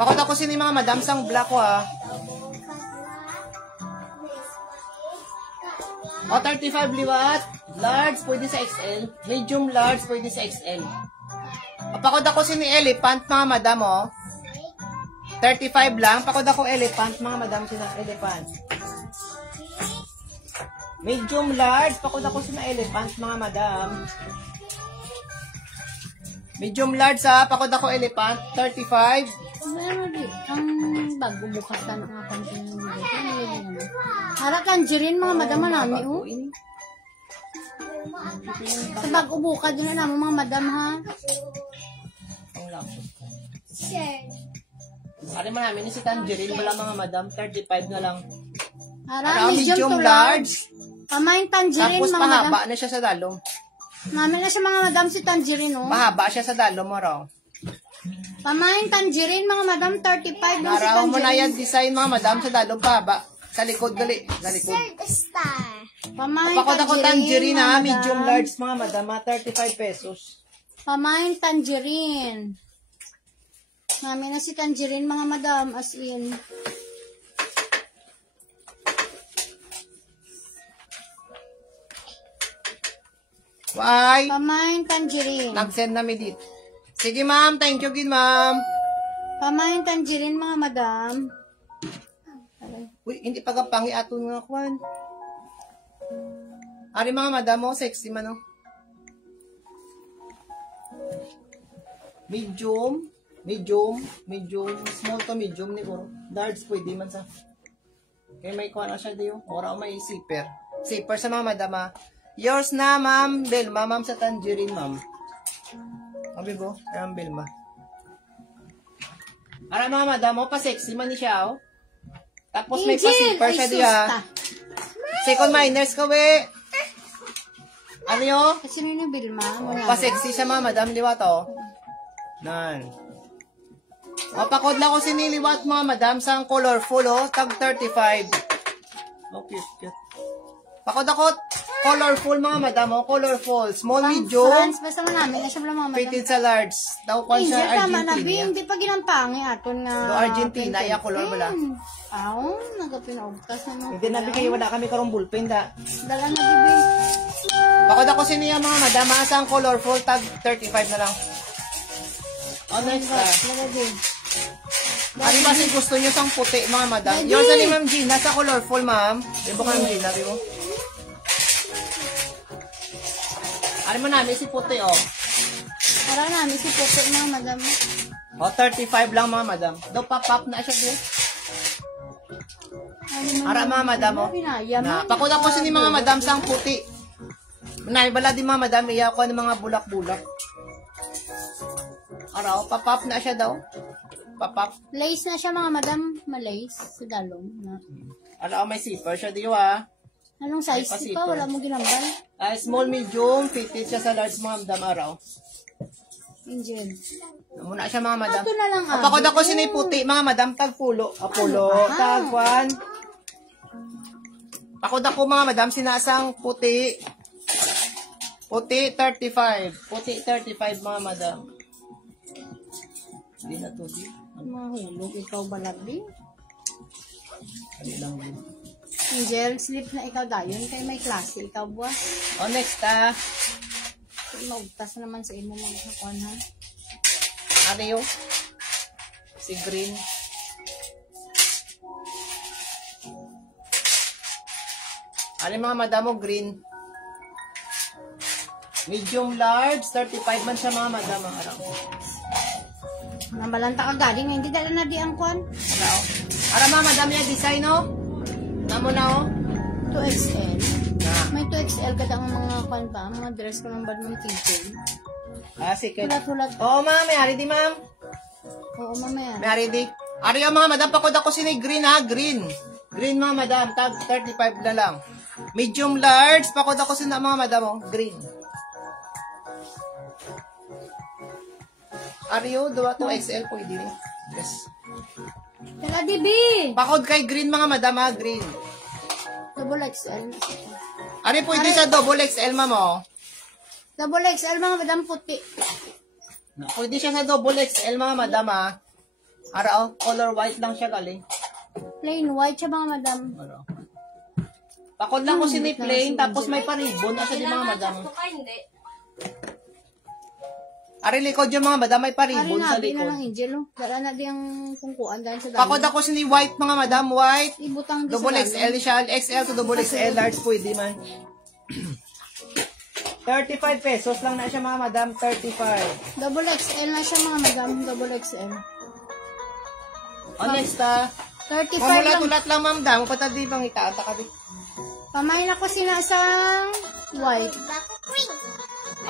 Pakod ako siya ni mga madam, sang black ko, ah. O, 35 liwat. Large, pwede sa XL. Medium large, pwede sa XL. O, pakod ako sini elephant, mga madam, o. 35 lang. Pakod ako elephant, mga madam, sina elephant. Medium large, pakod ako sina elephant, mga madam. Medium large, ha. Pakod ako elephant, 35. Meron di. Ang bago bukas ka ng akong pinag-ibig. Harap tangerine mga madam nami, oh. Sa bago bukas din na namin mga madam, ha. Ang lapot. Ari mo namin ni si tangerine, wala mga madam, 35 na lang. Harap, medium to large. Pamain tangerine, Tapos mga madam. pahaba na siya sa dalom. Namin na siya mga madam si tangerine, oh. Mahaba siya sa dalom mo raw. Pamain tangerine, mga madam, 35 lang si Naraw mo na yan tangerine. design mga madam sa dalom pahaba. Sa likod gali. Sa likod. Pamain Pakot ako tangerine, ha. mga Medium madam. large mga madam, ha. 35 pesos. Pamain tangerine. Namin na si tangerine, mga madam, as in. Why? Pamain tangerine. Nag-send na mi dito. Sige ma'am, thank you gid ma'am. Pamain tangerine, mga madam. Uy, hindi pagapangi ato nga kwan. Ari mga madam, oh, sexy man, oh. Medium, small to medium ni Kuro. Large pwede man sa. Kaya may kuha na siya diyo. Ora may zipper. Zipper sa mga madam, ha. Yours na, ma'am. Belma, ma'am, sa tangerine, ma'am. Sabi ko, ang Bilma. Ara mga madam, oh, pa-sexy man ni siya, oh. Tapos may pa-zipper siya diya. Second minors ka, we. Ano yun? Kasi nyo yung Bilma. Pa-sexy siya mga madam, di ba to? Nan. O, pakod lang ko siniliwat mga madam sa colorful, oh. Tag 35. Oh, cute. Pakod ako, colorful mga madam, oh. Colorful. Small, medium. France, basta mo namin. Nasya mo lang mga madam. Fitted sa large. Daw kwan Angel, siya tama na. Argentina. Hindi pa ginampangi aton nga. Do Argentina, ya color bala. Aw, nagapinaugtas na mo. Hindi nabi kayo, wala kami karong bullpen da. Dala na, bibi. Pakod ako siniya mga madam, asa ang colorful, tag 35 na lang. O, next ah. Lagabi. Ano ba si gusto nyo sang puti mga madam? Yours na ni Ma'am Gina sa colorful, ma'am. Di ba ka Ma'am Gina, di ba? Ano mo namin si puti, oh. Para namin si Popo mga madam. O, 35 lang mga madam. Daw pop-up na siya, di. Ara mga madam, oh. Na, pakod ako si ni mga madam sang puti. Manay, bala di mga madam, iya ko ng mga bulak-bulak. Ara, oh, pop-up na siya daw. Pop-up. Lace na siya mga madam. Malace. Sa dalong. Na. Ara, oh, may zipper siya, di ba? Anong size May ito? pa-zipper. Wala mo ginambal. Small, medium, fitted siya sa large mga madam, araw. Angel. Muna siya mga madam. Ito na lang, O, pakod ako si ni puti, mga madam, tag pulo. Apolo, tag 1. Pakod ako mga madam, sinasang puti. Puti 35. Puti 35 mga madam. Hindi na to, di. Mahulog. Ikaw balagdi. Hindi lang din. Angel, slip na ikaw dayon. Kaya may klase. Ikaw buwas. O, next ah. Maugtas naman sa imo mga kakuan ha. Ano yun? Si green. Ano yung mga madam mo? Green. Medium large, 35 man siya mga madam. Ang araw. Namalanta ka galing. Hindi dala na di ang kuan. Araw. Ara mga madam yung design, no? Namo na, oh. 2XL. Na. May 2XL kada ang mga kuan pa. Mga dress ko ng bad mong teacher. Ah, sige. Hulat-hulat. Oo, ma'am. May ari di, ma'am. Oo, mamaya. May ari di. Ari yung mga madam. Pakod ako sini green, ha? Green. Green, mga madam. Tag 35 na lang. Medium large. Pakod ako sini mga madam, oh. Green. Ario, 2XL po, hindi. Yes. Tala, DB! Pakod kay green, mga madam, ha? Green. Double XL. Ari, pwede sa double XL, ma'am, oh. Double XL, mga madam puti. Pwede siya sa double XL, mga madam, ha? Ara, oh. Color white lang siya, galing. Plain white siya, mga madam. Ara. Pakod lang ko sini plain, tapos may paribon. Asa di mga madam? Ito ka, hindi. Ari, likod yung mga madam, may Ari paribon na, sa di na likod. lang Angel, oh. Dala na di ang kungkuan dahil sa dami. Pakod ako sini white, mga madam, white. Ibutang di Double sa XL siya. XL to double XL, large pwede man. 35 pesos lang na siya, mga madam. 35. Double XL na siya, mga madam. Double XL. O, next, ah. 35 lang. Mamulat-ulat lang, ma'am, dam. Patadi bang itaata ka, di? Pamain ako sinasang white.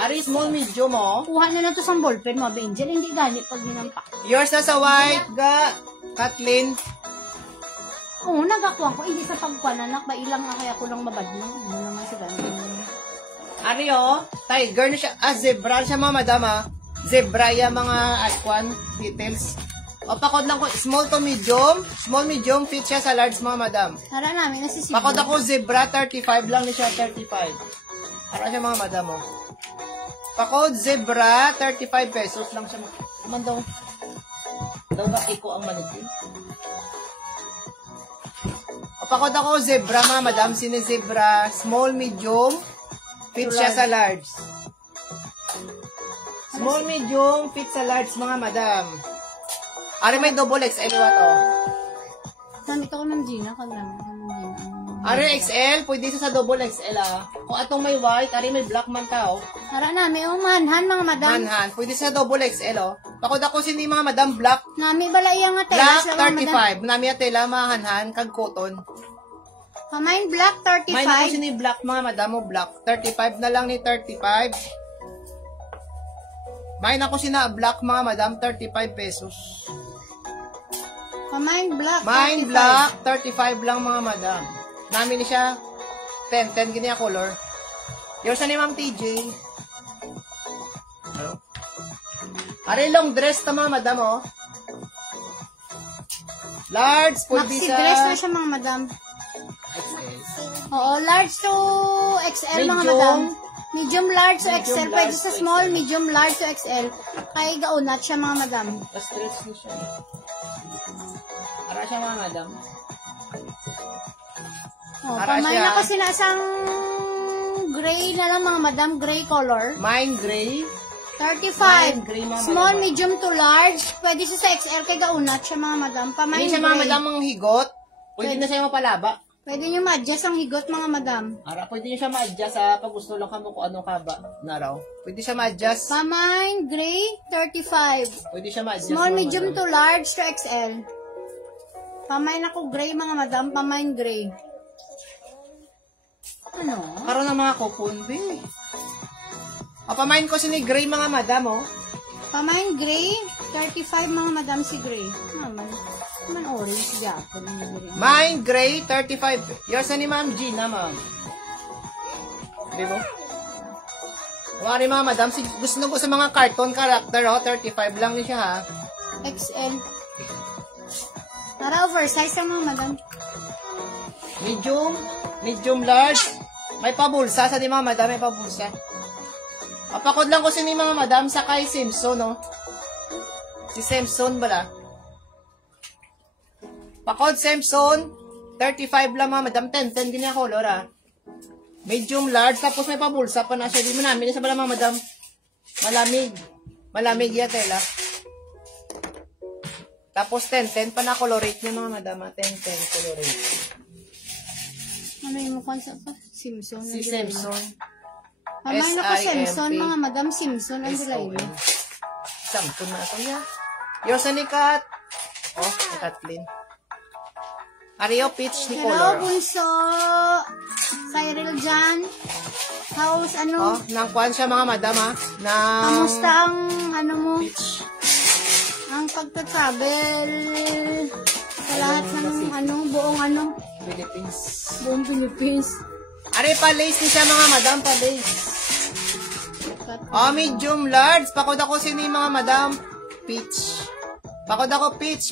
Ari, small, medium, oh. Kuha na na to sa ballpen mo, Angel. Hindi gani pag dinampak. Yours na sa white, ga. Kathleen. Oo, nagakuha ko. Hindi sa pagkuha na nak. Bailang nga kaya ko lang mabadlang. Ano naman sa gani. Ari, oh. Tiger na siya. Ah, zebra siya, mga madam, ah. Zebra yung mga aquan details. O, pakod lang ko. Small to medium. Small, medium. Fit siya sa large, mga madam. Hara namin nasisibo. Pakod ako, zebra. 35 lang ni siya. 35. Para siya, mga madam, oh. Pakod, zebra. 35 pesos lang siya. Naman daw. Daw ba iko ang manigin? O, pakod ako, zebra, mga madam. Sini zebra. Small, medium. Fit siya sa large. Small, medium, fit sa large, mga madam. Ari, may double XL ba to? Namit ako ng Gina. Kaglamit ako ng Gina. Ari, XL, pwede sa double XL, ah. Kung atong may white, ari, may black man tao. Hara namin. Oh, manhan, mga madam. Manhan, pwede sa double XL, oh. Pakod ako sini mga madam, black. Nami bala iyang nga telas. Black, 35. Nami atela, mahanhan, kag cotton. Pamain black, May nako 35. sini black, mga madam, mo black. 35 na lang ni 35. Main ako sina black mga madam, 35 pesos. Pamain black. Main 35. black, 35 lang mga madam. Namin siya 10 ganyan color. Yours ni Ma'am TJ. Hello? Are long dress ta mga madam oh. Large, pwede Maxi sa dress na siya mga madam. XL. Oo, large to XL mga Medium. madam. Medium, large to Medium, XL. large Pwede sa to small, XL. medium, large to XL. Kaya gaunat siya mga madam. Tapos dress niya siya. Para siya mga madam. Oh, Para pamain siya- ako sinasang gray na lang mga madam. Gray color. Mine gray. 35. Gray, mga Small, madam. medium to large. Pwede siya sa XL. Kaya gaunat siya mga madam. Pamain Hindi siya mga gray. madam ang higot. Pwede na siya mapalaba. Pwede nyo ma-adjust ang higot mga madam. Ara, pwede niyo siya ma-adjust sa pag gusto lang kamo kung anong kaba na raw. Pwede siya ma-adjust. Pamain gray, 35. Pwede siya ma-adjust. Small, mga medium madam. to large to XL. Pamain ako gray mga madam. Pamain gray. Ano? Karoon ng mga coupon, be. Pamain ko si ni gray mga madam, oh. Pamain gray, 35 mga madam si gray. Naman orange Japon yung gray. Mine gray, 35. Yours na ni Ma'am Gina, ma'am. Di ba? Wari mga madam, gusto ko sa mga cartoon character, oh, 35 lang din siya, ha. XL. Para oversize ang mga madam. Medium large. May pabulsa sa ni mga madam, may pabulsa. Papakod lang ko si ni mga madam sa kay Simpson, no? Si Simpson bala. Pakod Simpson, 35 lang mga madam, 10 ganyan color, ah. Medium large, tapos may pabulsa pa na siya. Di mo namin, isa bala mga madam. Malamig. Malamig ya tela. Tapos 10 pa na colorate niya mga madam, 10 colorate. Ano yung mukha sa Simpson? Si Simpson. Pamain ako S-I-M-P. Simpson, mga madam Simpson ang S-O-N. dilay. Sample na ito niya. Yours na ni Kat. Oh, ni Kathleen. Ario peach ni Hello, color. bunso. Cyril dyan. How's ano? Oh, nang kuhan siya mga madam ha. Nang Kamusta ang ano mo? peach. Ang pagta-travel sa lahat ng ano, buong ano, Philippines. buong Philippines. Are pa lace ni siya mga madam, pa lace. Oh, medium large. Pakod ako sini mga madam. Peach. Pakod ako peach.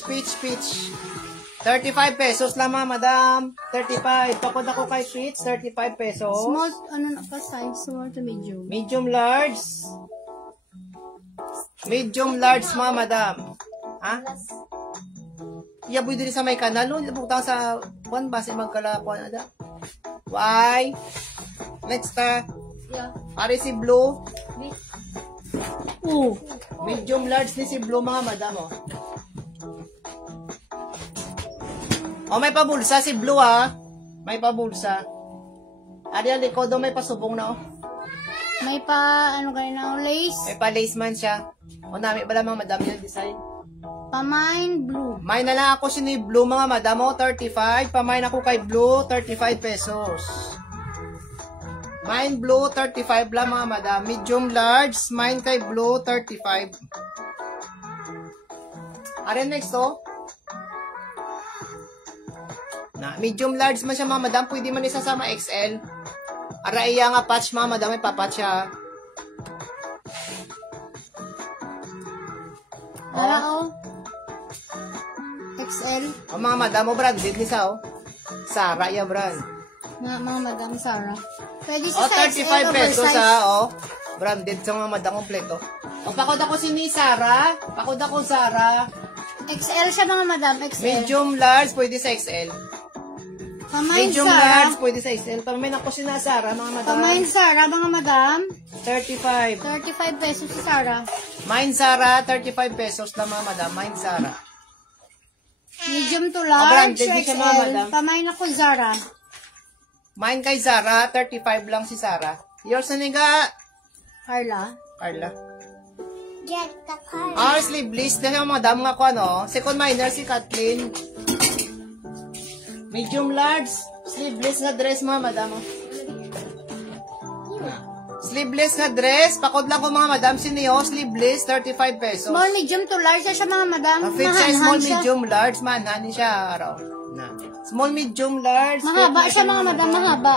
35 pesos lang mga madam. 35. Pakod ako kay peach. 35 pesos. Small, ano na pa size? Small to medium. Medium large. Medium large mga madam. Ha? Iyaboy din sa may kanal. No? Bukta sa buwan base magkalapuan na da. Why? Next Yeah. Ari si blue. Oo. Medium large ni si blue mga madam. Oh. Oh, may pabulsa si blue ha. May pabulsa. Ari ang likod may pasubong na oh. May pa, ano kanina, lace. May pa-lace man siya. O nami pala mga madam yung design. Pamain blue. May na lang ako si ni blue mga madam o 35. Pamain ako kay blue 35 pesos. Mine blue 35 lang mga madam. Medium large. Mine kay blue 35. Are next oh. Na medium large man siya mga madam. Pwede man isasama XL. Ara iya nga patch mga madam. May papatch siya. Para oh. XL. O mga madam o branded ni sa oh. Sara ya brand. Na mga madam Sarah. Pwede O, siya sa XL 35 pesos oversize. ha, o. Branded sa mga madang kompleto. O, pakod ako si ni Sarah. Pakod ako Sarah. XL siya mga madam, XL. Medium large, pwede sa XL. Pamain Medium Sarah. large, pwede sa XL. Pamain ako si na Sarah, mga madam. Pamain Sarah, mga madam. 35. 35 pesos si Sarah. Mine Sarah, 35 pesos lang mga madam. Mine Sarah. Medium to branded large, din siya, mga XL. madam. Pamain ako Zara. Mine kay Sarah, 35 lang si Sarah. Yours na niga, Carla. Carla. Get the car. Honestly, bliss na yung mga dam nga ko, ano. Second minor, si Kathleen. Medium large, sleeveless na dress mga madam. Sleeveless na dress. Pakod lang ko mga madam. Sineo, sleeveless, 35 pesos. Small, medium to large siya mga madam. Fit siya, Mahanhan small, siya. medium, large. Manhanin siya. Araw. Na. Small, medium, large. Mahaba Fit siya mga madam, mahaba.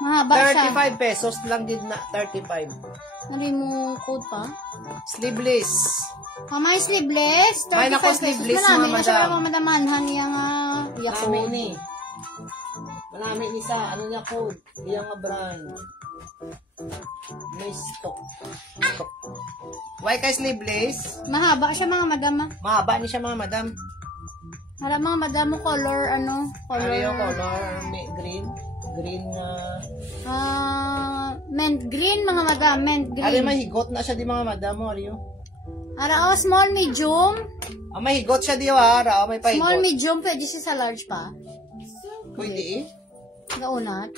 Mahaba siya. 35 pesos lang din na. 35. Ano mo code pa? Sleeveless. May sleeveless. 35 May nako, pesos. sleeveless, Marami mga na siya madam. mga madam. Manhan yung Malami Yakult. ni. Malami ni sa. Ano niya code? Iyang nga brand. May stock. Stock. Why kay sleeveless? Mahaba siya mga madam. Mahaba ni siya mga madam. Hala mga madam mo color, Ano yung color? May green. Green na. Mint green mga madam. Mint Ari green. may higot na siya di mga madam mo. Ari Ara, small, medium. may higot siya di ara. May pahigot. Small, medium. Pwede siya sa large pa. Pwede eh. Gaunat.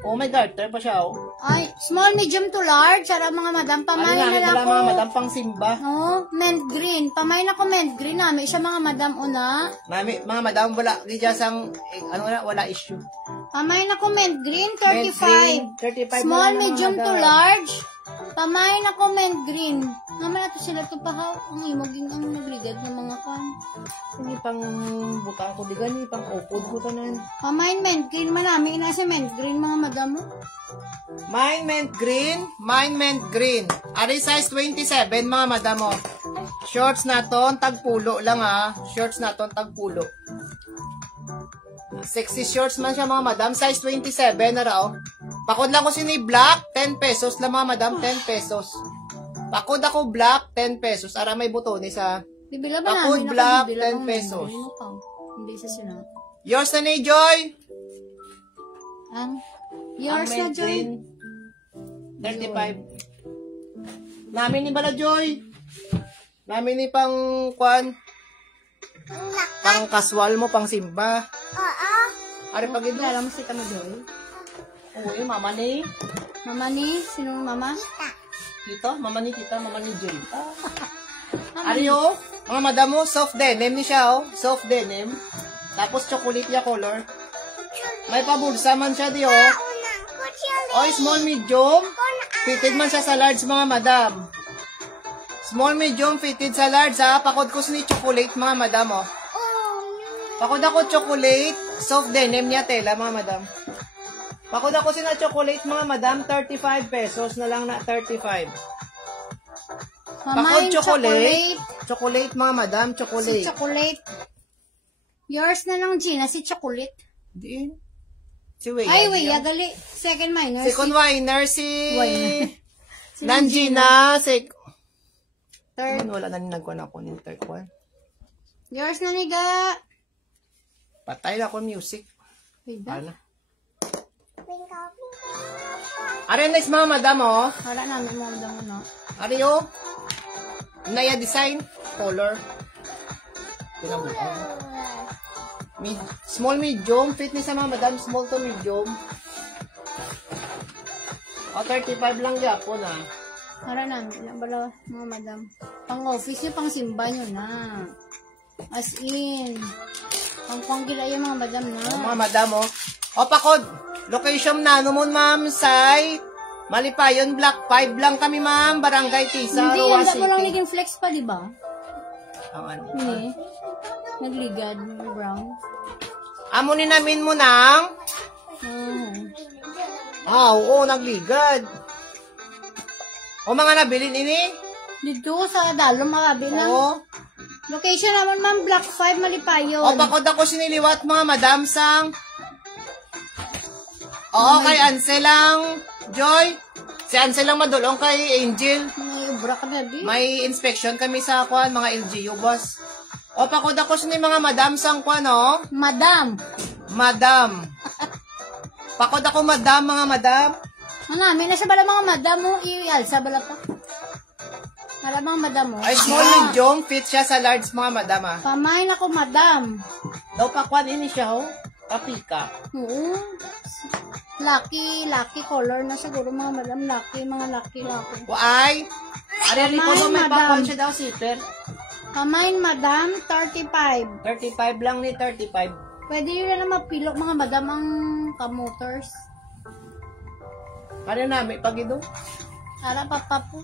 Oh, may garter pa siya oh. Ay, small, medium to large. Ara mga madam. Ano Pamay na na lang pala ako. mga madam pang simba. Oh, mint green. Pamay na ko mint green. Nami siya mga madam una. Mga madam wala di dyan sang ano na wala issue. Pamay na ko mint green. Mint 35. green, 35 Small, na lang, medium mga to madam. large. Pamay na ko mint green. Naman na to sila to pahaw. Ang imoging ang nagligad ng mga kan. Hindi pang butang ko di gani pang upod ko tanan. Pamay mint green. Manami na sa mint green mga madam mo. Mine mint green. Ari size 27 mga madam mo. Shorts na ton tagpulo lang ah. Shorts na ton tagpulo. Sexy shorts man siya mga madam. Size 27 na raw. Pakod lang ko sini black, 10 pesos lang mga madam, 10 pesos. Pakod ako black, 10 pesos. Ara may butones ha. Bibila ba Takod namin? black, Bibila 10 bang pesos. may ano ka? Hindi sa sila. Yours na ni Joy. Ang yours na, Mint Joy. green, 35. Namin ni bala Joy. Namin ni pang kwan. Pang casual mo, pang simba. Oo. Ari pag ito. Kilala mo si Tama Joy? Uy, mama ni. Mama ni? Sinong mama? Dito, mama ni kita, mama ni Joy. Ari oh, mga madam mo, soft denim ni siya oh. Soft denim. Tapos chocolate ya color. May pabulsa man siya di oh. Unang kutsili. Oy, small medium. Fitted man siya sa large mga madam. Small medium fitted sa large ha. Pakod ko ni chocolate mga madam oh. Pakod ako chocolate. Soft denim niya tela mga madam. Pakod ako sina chocolate mga madam. 35 pesos na lang na 35. Mama Pakod yung chocolate. Chocolate mga madam. Si Chocolate. chocolate. Yours na lang, Gina. Si chocolate. Di. Si Wei. Ay, wait. Gali. Second minor. Second winner si Winer. Si Nanjina. Third. Wala na nagkuhan ako ng third one. Yours na, niga. Patay na ako music. Wait ba? Ano? Ari next mga madam oh. Wala namin mo mo no. Ari oh. Naya design. Color. Pinabutan. Small medium. Fit ni sa mga madam. Small to medium. O 35 lang yapon ah. Wala namin. Ilang bala, mga madam. Pang office nyo, pang simba nyo na. As in. Pang panggila yung mga madam na. O mga madam oh. O pakod. Location na naman ma'am say Malipayon Block 5 lang kami ma'am. Barangay Tisa, Hindi, Roa handa mo lang City. naging flex pa, di ba? Ang ano? Hindi. Nagligad, brown. Amunin namin mo ng oo, nagligad. O mga nabilin ini? Dito sa Dalo, makabi ng Oo. location naman, ma'am, Block 5, Malipayon. O pakod ako siniliwat mga madam sang oo, kay Ansel lang, Joy. Si Ansel lang madulong kay Angel. May ubra ka na, di. May inspection kami sa kwan, mga LGU boss. O pakod ako sini mga madam sang kwan, oh. Madam. Madam. Pakod ako madam, mga madam. Namin na siya bala mga madam mo. I-alsa bala pa. Hala mga madam mo. Ay, small medium, fit siya sa large mga madam, ah. Pamain ako madam. Daw pa kwan ini siya, oh. Kapika. Oo. Lucky color na siguro mga madam. Lucky. Ay, ari ko Pamain, may madam. pakwan siya daw, siper. Pamain madam, 35. 35 lang ni 35. Pwede yun na mapilok mga madam ang kamotors. Kaya namin pagido. Ara papa po.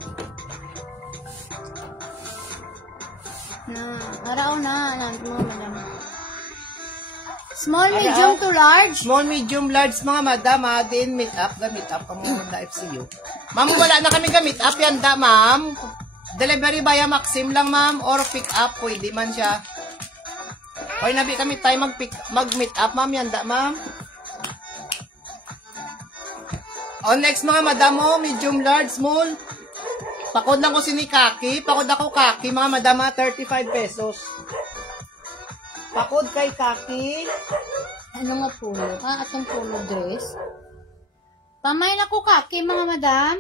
Na, araw na mga madam. Small, Ara, medium to large. Small, medium, large mga madam, ha? Din meet up, gamit up ang mga FCU. Ma'am, wala na kami gamit up yan da, ma'am. Delivery via Maxim lang, ma'am, or pick up, pwede man siya. Or nabi kami tayo mag-meet up, ma'am, yan da, ma'am. O, next mga madam, oh, medium, large, small. Pakod lang ko sinikaki. Pakod ako kaki, mga madam, ha? 35 pesos. Pakod kay kaki. Ano nga pulo? Atong pulo dress. Pamain ako kaki, mga madam.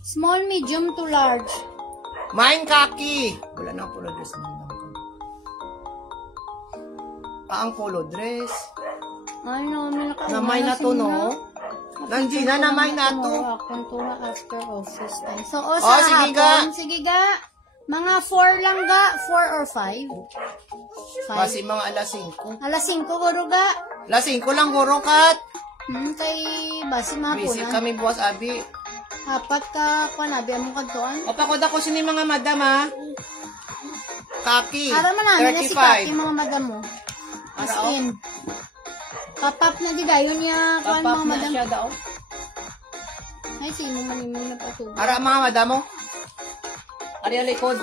Small, medium to large. Main kaki. Wala na ang polo dress. Ang polo dress. Ay, no, may nakauna Namay na to, no? Nandiyan na, namay na to. Kontura after office time. So, sige ga. Sige ga. Mga 4 lang ga. 4 or 5? 5. Kasi mga alas 5. Alas 5 guro ga. Alas 5 lang, guro, kat. Kay basi mga Busy punan. kami, buwas, abi. Apat ka panabi among kantuan. O, pakod ako sini mga madam, ha? Kaki. Ara man namin na si Kaki 35. mga madam mo. As Ara, in. Kapap na di dayon niya kuan Kapap mga na madam. siya daw. Ay sino man yung napatulog. Ara, mga madam, mo. Ari ang likod.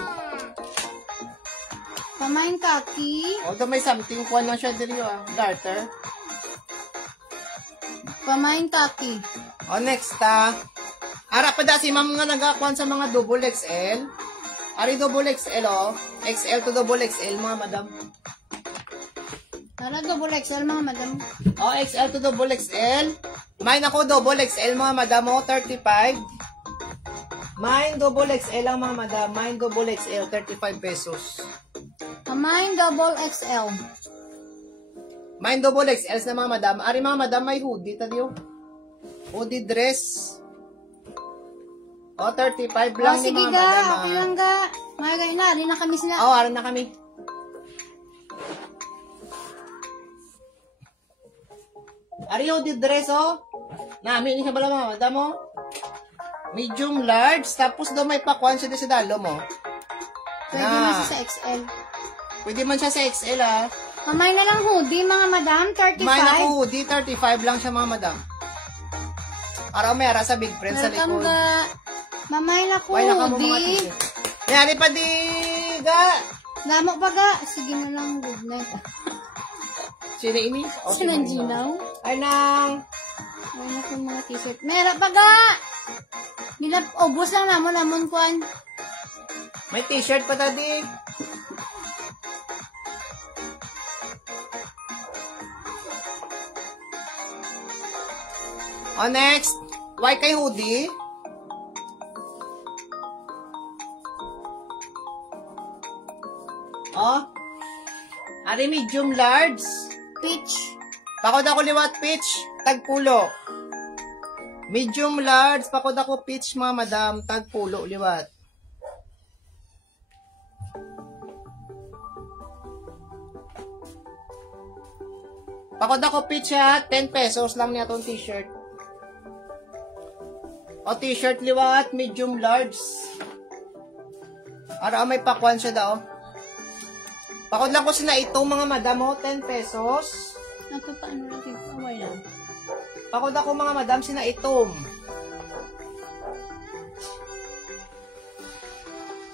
Pamain Kaki. Although may something, kuha lang siya dito, darter. Pamain Kaki. O, next, Ara pa da si ma'am nga nagakuan sa mga double XL. Ari double XL, oh. XL to double XL, mga madam. Para double XL mga madam. O, XL to double XL. Mine ako double XL, mga madam, oh. 35. Mine double XL lang, mga madam. Mine double XL, 35 pesos. Pamain double XL. Mine double XL na, mga madam. Ari, mga madam, may hoodie, tadiyo. Hoodie dress. O, 35 lang ni Sige mga ga, madam. okay lang ga. Mga ganyan na, rin na kami sila. Oo, aran na kami. Ari, hoodie dress, oh. Namin, isa bala mga madam, oh. Medium large, tapos daw may pakuan siya sa dalo mo. Pwede na siya sa XL. Pwede man siya sa XL, ah. Pamain na lang hoodie mga madam, 35. May naku hoodie, 35 lang siya, mga madam. Araw may ara sa big friend sa Welcome likod. ga. Mamain ako Why na ka mo mga hoodie. t-shirt? Nayari pa di, ga. Damo pa ga. Sige na lang, good night. Sino ini? O, Sinang sino ini? Ginaw. Ay, nang. Ay na kung mga t-shirt. Meron pa ga. Ubus lang namon kuan. May t-shirt pa tadi. O, next. Why kay hoodie? O. Ari medium large. Peach. Pakod ako liwat peach. Tagpulo. Medium large. Pakod ako peach, mga madam. Tagpulo liwat. Pakod ako peach, ha. 10 pesos lang niya tong t-shirt. O, t-shirt liwat, medium large. Ara may pakuan siya daw. Pakod lang ko sina itong mga madam, o, 10 pesos. Ito pa ano lang dito. Away lang. Pakod ako mga madam, sina itom.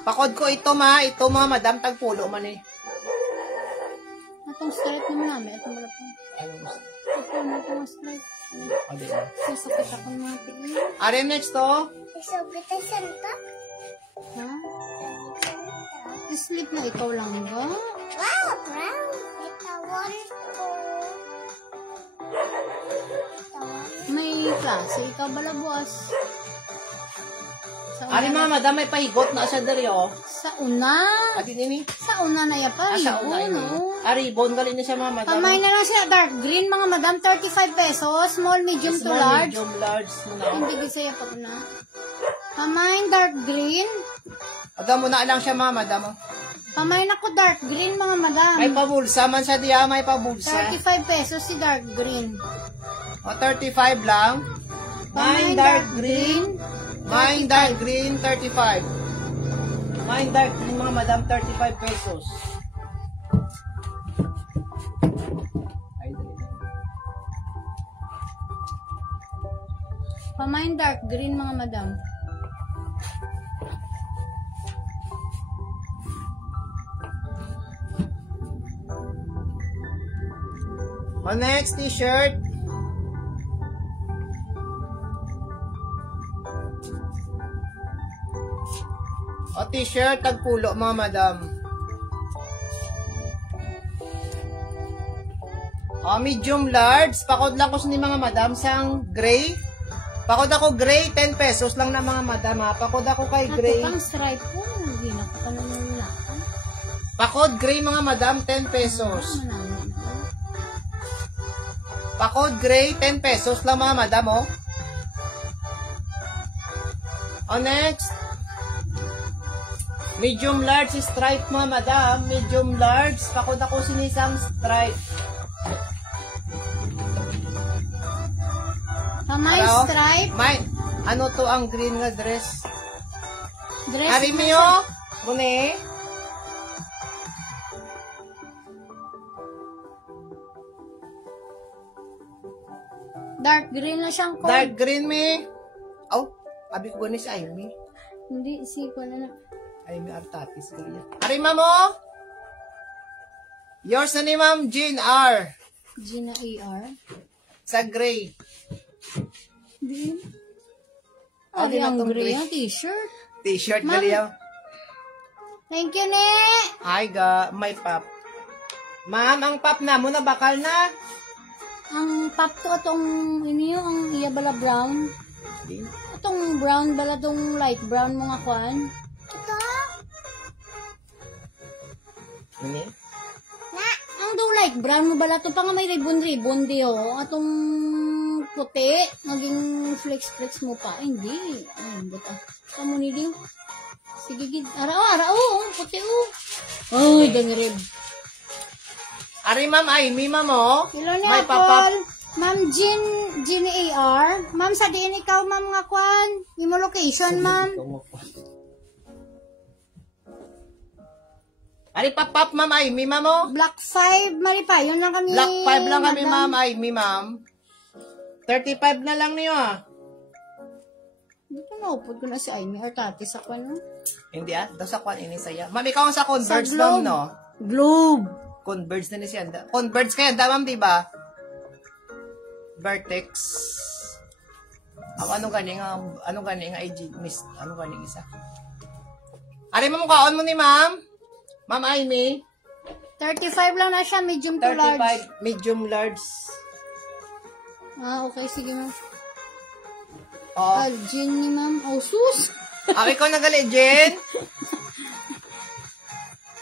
Pakod ko ito, ma. Ito, mga madam, tagpulo man eh. Atong straight naman namin. Ito wala pa. Ano gusto? Ito na itong straight. O, di ba? Sasakit ako ng mga tiin. Are, next, to. So, kita Santa. Ha? Sleep na ikaw lang ba? Wow, brown. It's a wonderful. May klase. Ikaw bala buwas. Sa Are, mga madam, may pahigot na siya dari, oh. Sa una. Ati nini? Sa una na yan pa. Sa una Ribbon, ini. no? Ribbon, galing na siya, mga madam. Kamay na lang siya. Dark green, mga madam. 35 pesos. Small, medium to Small, large. medium, large. Muna. Hindi gisaya pa na. Kamay dark green. Aga muna lang siya, mga madam. Kamay na ko dark green, mga madam. May pabulsa man siya diya, may pabulsa. 35 pesos si dark green. O, 35 lang. Mine dark green. Mine dark green, 35. Mine dark green, mga madam, 35 pesos. Ay, dali lang. Pamain dark green, mga madam. O, next, t-shirt. O, t-shirt, tagpulo, mga madam. O, medium large. Pakod lang ko sa ni mga madam sang gray. Pakod ako gray, 10 pesos lang na mga madam, ha. Pakod ako kay gray. Ato pang stripe po. Hindi na ko pa nanula. Pakod gray, mga madam, 10 pesos. Manamin ko. Pakod gray, 10 pesos lang, mga madam, oh. O, next. Medium large stripe, mga madam. Medium large. Pakod ako sinisang stripe. Pamay Ano? stripe. May, ano to ang green nga dress? Dress. Ari na miyo? siya. Mune? Dark green na siyang coat. Dark green mi? Oh, abi ko ni si Amy. Hindi, si ko na. Amy Artatis. Ari mo? Yours na ni Ma'am Jean R. Gina AR. Sa gray. Di. Ah, Ari di na ang tong gray gray. ang t-shirt. T-shirt Ma'am. gali yan. Thank you, ne. Ay ga, may pop. Ma'am, ang pop na mo na bakal na. Ang pop to atong iniyo ang iya bala brown. Di. Atong brown bala tong light brown mga kwan. Ito. Ini? Ang do light brown mo bala to pa nga may ribbon di ho. Atong puti naging flex mo pa. Hindi. Ay, buta. Kamu ni di. Sige gid. Ara puti Ay, dang rib. Ari Ma'am Amy, Ma'am oh. Hello ni May Apple. Ma'am Jean AR. Ma'am, sa diin ikaw, ma'am, nga kwan. Imo location, ma'am. Ari pop Ma'am Amy, Ma'am oh. Block 5, Maripa. Yun lang kami. Black 5 lang kami, madam. Ma'am Amy, Ma'am. 35 na lang niyo ah. Dito naupod ko na si Amy Artatis sa kwan, no? Hindi ah, daw sa kwan ini saya. Ma'am, ikaw ang sa Sa Converge Globe. ma'am, no? Globe. Converge na ni siya. Converge kaya da, ma'am, di ba? Vertex. Anong gani nga IG, miss, ano gani isa? Ari mo kaon mo ni ma'am? Ma'am Amy? 35 lang na siya, medium to large. 35, medium large. Ah, okay, sige, ma'am. Oo. Jean ni ma'am. Oh, sus. Ikaw nagali, Jen?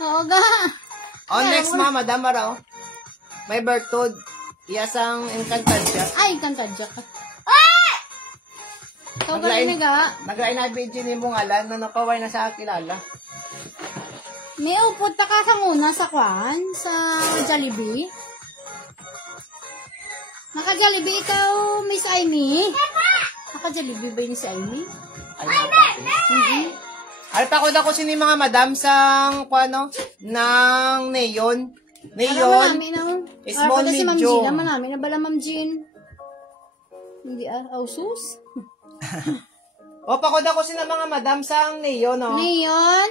Oo, ga. On next, ma'am, madam, maraw. May birthday. Iyasang Encantadia. Ay, kantadya ka. Ah! Ikaw ka rin nga. Naglain na video ni mong alan na napaway na sa kilala. May upod ta ka muna sa kwan, sa Jollibee. Naka-Jollibee ikaw, Miss Amy? Naka-Jollibee ba yun si Amy? Ay, napapis. Ay, takot ako sini mga madam sang, ano, ng neon. Neon. Small, si Ma'am medium. Jean. Naman namin na bala, Ma'am Jean. Hindi sus. O, pakod ako sina mga madam sang neon, no? Neon,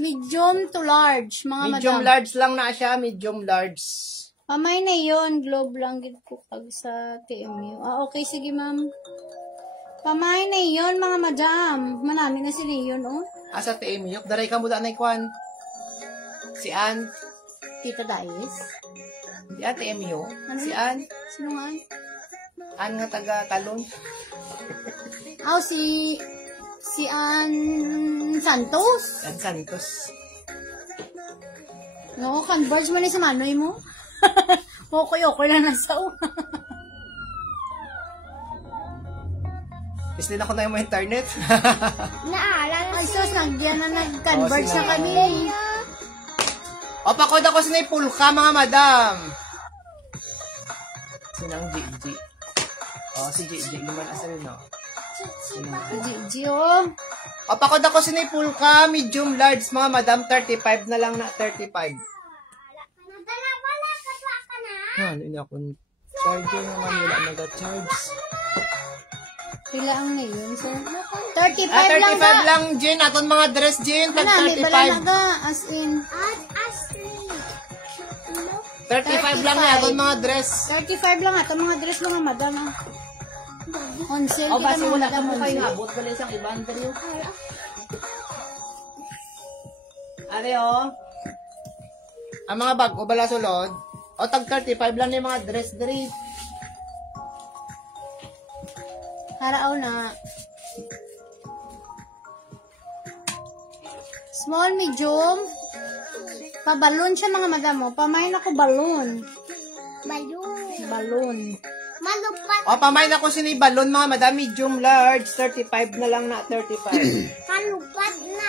medium to large, mga Medium madam. large lang na siya, medium large. Pamay na yun, globe lang gid ko pag sa TMU. Ah, okay, sige ma'am. Pamay na yun, mga madam. Manami na si Leon, oh. Asa TMU, daray ka mo da na ikwan. Si Ann. Tita Dais. Di Ann TMU. Ano? Si Ann. Sino nga? Ann nga taga Talon. Oh, si Ann Santos. Ann Santos. No, converge mo na sa manoy mo. Okay lang nasa Is din ako na yung internet. Naalala Ay, sus, nandiyan na nag-converge Oh, na sila. kami. O, pakod ako sa pulka, mga madam. Sinang GG. O, si GG naman asa rin, no? Gigi, oh. O, pakod ako sinipul ka, medium, large, mga madam, 35 na lang na, 35. Ano, hindi ako charger naman, wala nag-charge. Pila ang ngayon, sir? 35 Ah, 35 lang ba? lang, Jin. Aton mga dress, Jin. Tag Ano, may bala na 35. ga, as in. 35 lang na aton mga dress. 35 lang ato mga dress mga madam. Ah. On sale O, kita basi mga wala madam. ka mo on kayo sale. habot. Wala isang ibang dariyo. Are, o. Ang mga bag, o bala sulod. O, tag 35 lang na yung mga dress, diri. Haraaw na. Small, medium. Pabalon siya mga madam mo. Pamain ako balon. Balon. Malupat. O, pamain ako sinibalon, mga madam. Medium, large, 35 na lang na, 35. Malupat na.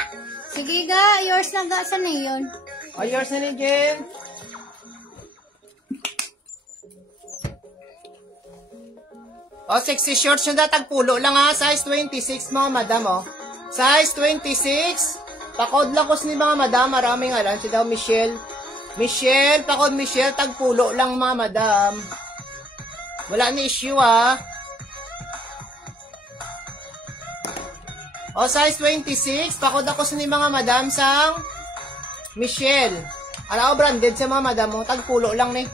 Sige ga, yours na ga. Saan na yun? O, yours na ni Jin. O, sexy shorts yung datag pulo lang ha. Size 26, mga madam, o. Size 26. Pakod lang ko ni mga madam. Maraming alam. Si daw Michelle. Michelle, pakod Michelle. Tag pulo lang, mga madam. Wala ni issue, ha. O, size 26. Pakod ako ni mga madam sang Michelle. Ano, branded sa mga madam mo. Tag pulo lang ni.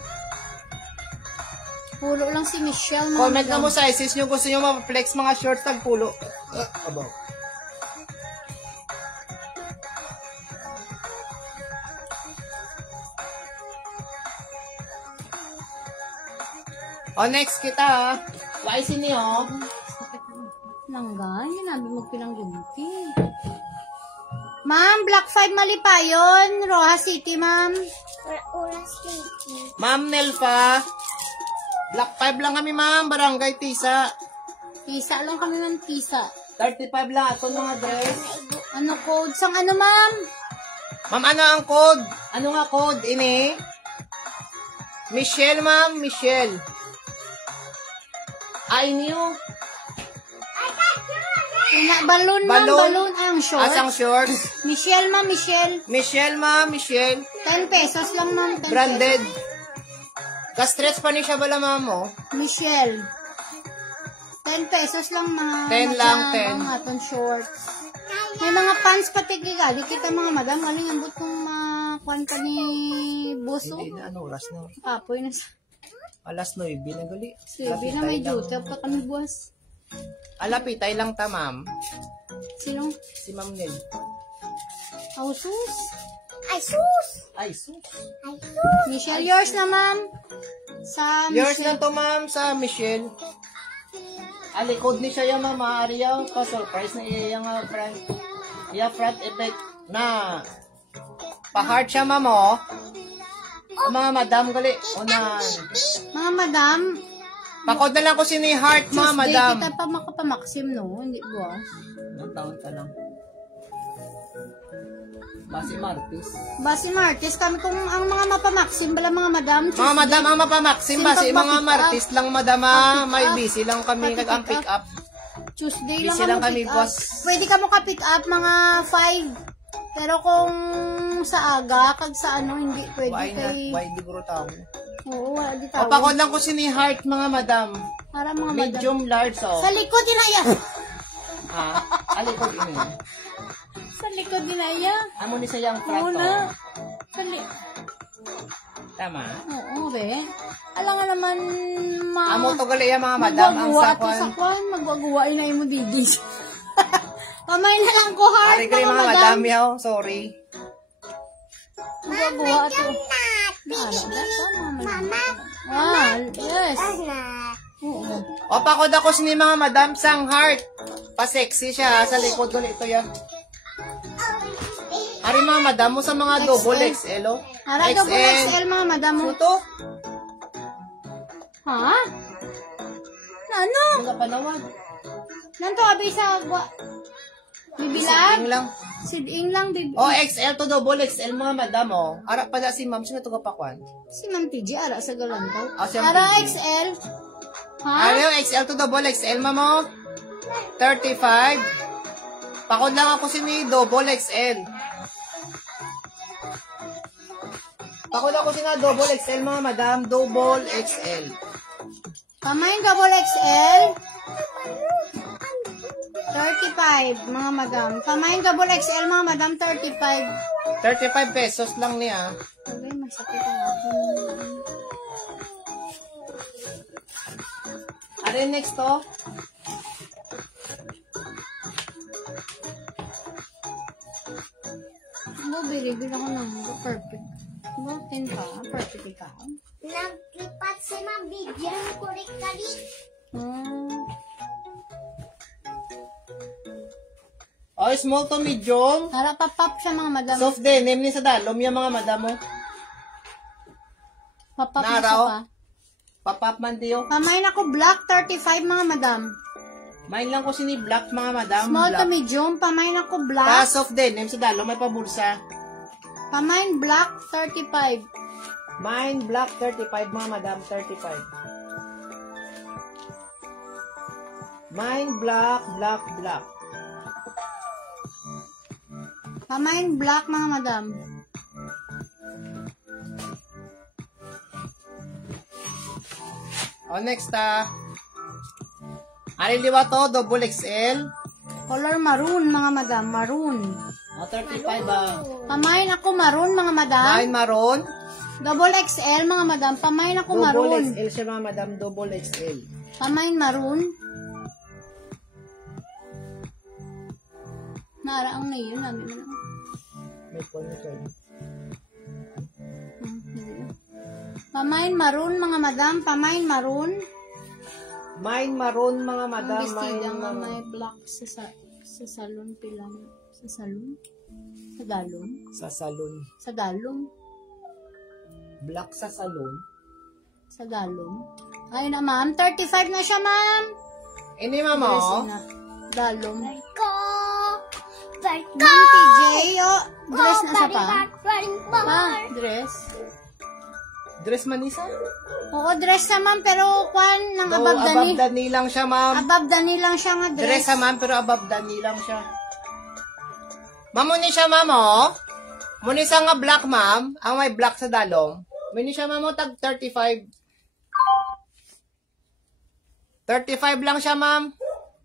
Pulo lang si Michelle. Mga Comment na madam. mo sizes nyo. Gusto nyo ma-flex mga shorts. Tag pulo. Abaw. O, next kita, ha. Waisin niyo. Langga, hindi namin magpilang lumpi. Ma'am, Black 5 Malipayon, Roja City, ma'am. Oras city. Ma'am Nelfa. Black 5 lang kami, ma'am. Barangay Tisa. Tisa lang kami ng tisa. 35 lang. Ato mga dress. Ano code? Sang ano, ma'am? Ma'am, ano ang code? Ano nga code, ini? Michelle, ma'am. Michelle. I knew. Balloon, ma'am. Balloon. Balloon ang short. Asang shorts. Michelle, ma'am. Michelle. Michelle, ma'am. Michelle. 10 pesos lang, ma'am. 10 Branded. pesos. Ka-stretch pa ni siya bala, ma'am, mo. Michelle. 10 pesos lang, mga 10 lang, madam, 10. Ang aton shorts. May mga pants pati kigali. Kita mga madam. Galing ang butong kwanta ni Buso. Hindi na, ano, oras na. Apoy na sa... Alas 9 na gali. Sige na may duty. Pa kami buwas. Alapitay lang ta, ma'am. Sino? Si Ma'am Nel. Ausus? Ay, sus. Ay, sus. Ay, sus. Michelle, yours na, ma'am. Sa Yours Michelle. na to, ma'am, sa Michelle. Alikod ni siya yung mama Ariel. Pa-surprise na iya yung front. Iya front effect na pa-heart siya, ma'am, oh. Ang mga madam gali. Unan. Mga madam, Pakod na lang ko sini heart, mga Tuesday madam. kita pa makapamaksim, no? Hindi buwas. Ilang taon ka lang? Basi Martis. Basi Martes, kami kung ang mga mapamaksim, bala mga madam. Mga madam ang mapamaksim. Basi Simpag mga pa-pick Martis lang, madam. ah. Pa-pick May up. busy lang kami. Pa-pick Nag-pick up. Tuesday Busy lang lang kami kami, pick up. boss. Pwede ka mo ka-pick up mga 5. Pero kung sa aga, kag sa ano, hindi pwede Why not? kay... Why di ko tao? Oo, wala di O, tawag. pakod lang ko sini heart, mga madam. Para mga madam. Medium large, oh. Sa likod dinaya. Ha? Alikod ini. Sa likod dinaya. Amo ni sayang Oo front, na. oh. Sa li- Tama. Oo, be. Alam nga naman, Amo to gali yung mga madam. Ang magwagawa to sakwan. sa kwan. Magwagawain na yung digis. Kamay na lang ko, heart, Ari gali mga madam, yaw. Sorry. Magwagawa to. Ah, yes. Oo. O, pakod ako sini mga madam sang heart. Pa-sexy siya. Sa likod ulit ito yan. Ari mga madam mo sa mga double XL, oh. Ara, double XL mga madam mo. Suto? Ha? Ano? Mga panawad. Nanto, abay sa agwa. Isipin Bibilag? lang. Siding lang, bibi. O, XL to double XL mga madam, oh. Ara pa na si ma'am. Sino ito kapakwan? Si Ma'am TJ, ara sa galantaw. Ah, si Ma'am Ara TJ. XL. Ha? Ari yung XL to double XL, ma'am, oh. 35. Pakod lang ako si ni double XL. Pakod ako si na double XL mga madam. Double XL. Pamain double XL. 35, mga madam. Pamain double XL, mga madam, 35. 35 pesos lang niya. Okay, masakit ang akin. Ano yung next to? Bili ako ng perfect. Butin pa, perfect ka. Naglipat si mabigyan ko rin kali. Oh, small to medium. Harap pop siya, mga madam. Soft din. Name ni sa dalom yung mga madam mo. Pop-up na Naraw. siya pa. Papap man diyo. Pamain ako black, 35, mga madam. Main lang ko sini black mga madam. Small to Black. medium, pamain ako Ah, black. soft din. Name sa dalom. May pabulsa. Pamain black, 35. Mine black 35 mga madam. 35. Mine black, black, black. Pamain black, mga madam. Oh, next Ari liwa to, double XL. Color maroon, mga madam. Maroon. Oh, 35 ah. Pamain ako maroon, mga madam. Mine maroon. Double XL, mga madam. Pamain ako Double maroon. XL siya mga madam. Double XL. Pamain maroon. Naraang na yun. Namin na lang. May point na kayo. Pamain maroon, mga madam. Pamain maroon. Mine maroon mga Ang madam. bestida Mine nga maroon. may black sa salon pilang. Sa salon? Sa dalong? Sa salon. Sa dalong? Black sa salon. Sa dalong? Ay na, ma'am. 35 na siya, ma'am. Ini mama. Dress Oh. na. Dalong. Ko. Barko. Ma'am TJ, oh. Dress na sa pa. Pa, dress. Dress manisa? Oo, dress na, ma'am. Pero, kwan, nang No, above above dani. dani lang siya, ma'am. Above dani lang siya nga Dress dress. sa ma'am, pero above dani lang siya. Ma'am, muni siya, ma'am, oh. Muni siya nga black, ma'am. Ang may black sa dalong. Muni siya, ma'am, oh, tag 35. 35 lang siya, ma'am.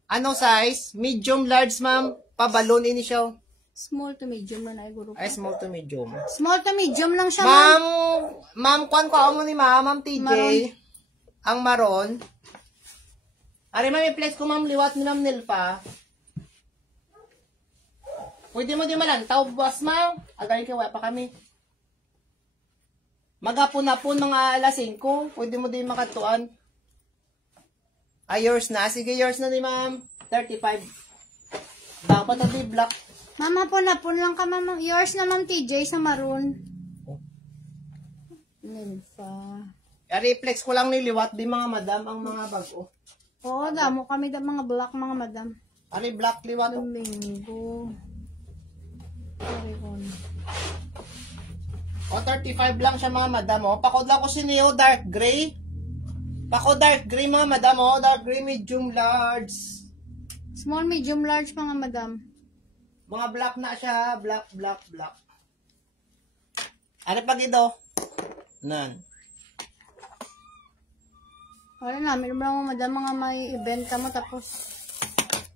Ano size? Medium, large, ma'am. Pabalon ini siya. Small to medium man ay guro. Ay, small to medium. Small to medium lang siya, ma'am. Ma'am, kwan ko ako ni ma'am TJ. Maroon. Ang maron. Ari, ma'am, i-place ko, ma'am, liwat ni ma'am Nilpa. Pwede mo di malantaw, boss, ma'am. Agayin kayo, wala pa kami. Magapon-apon mga alas 5. Pwede mo di makatuan. Ay, yours na. Sige, yours na ni ma'am. 35. Dapat na di black. Mama, pun lang ka, mama. Yours na, ma'am TJ, sa maroon. Nilfa. I-reflex ko lang niliwat di mga madam ang mga bago. Oo, damo kami da mga black, mga madam. Ari black liwat. Domingo. Oregon. O 35 lang siya mga madam. O, pakod lang ko si Neo dark gray. Pako dark gray mga madam. O, dark gray medium large. Small, medium, large, mga madam. Mga black na siya. Black, black, black. Ano pag ito? Nan. Wala namin mga madam, mga may event ka mo, tapos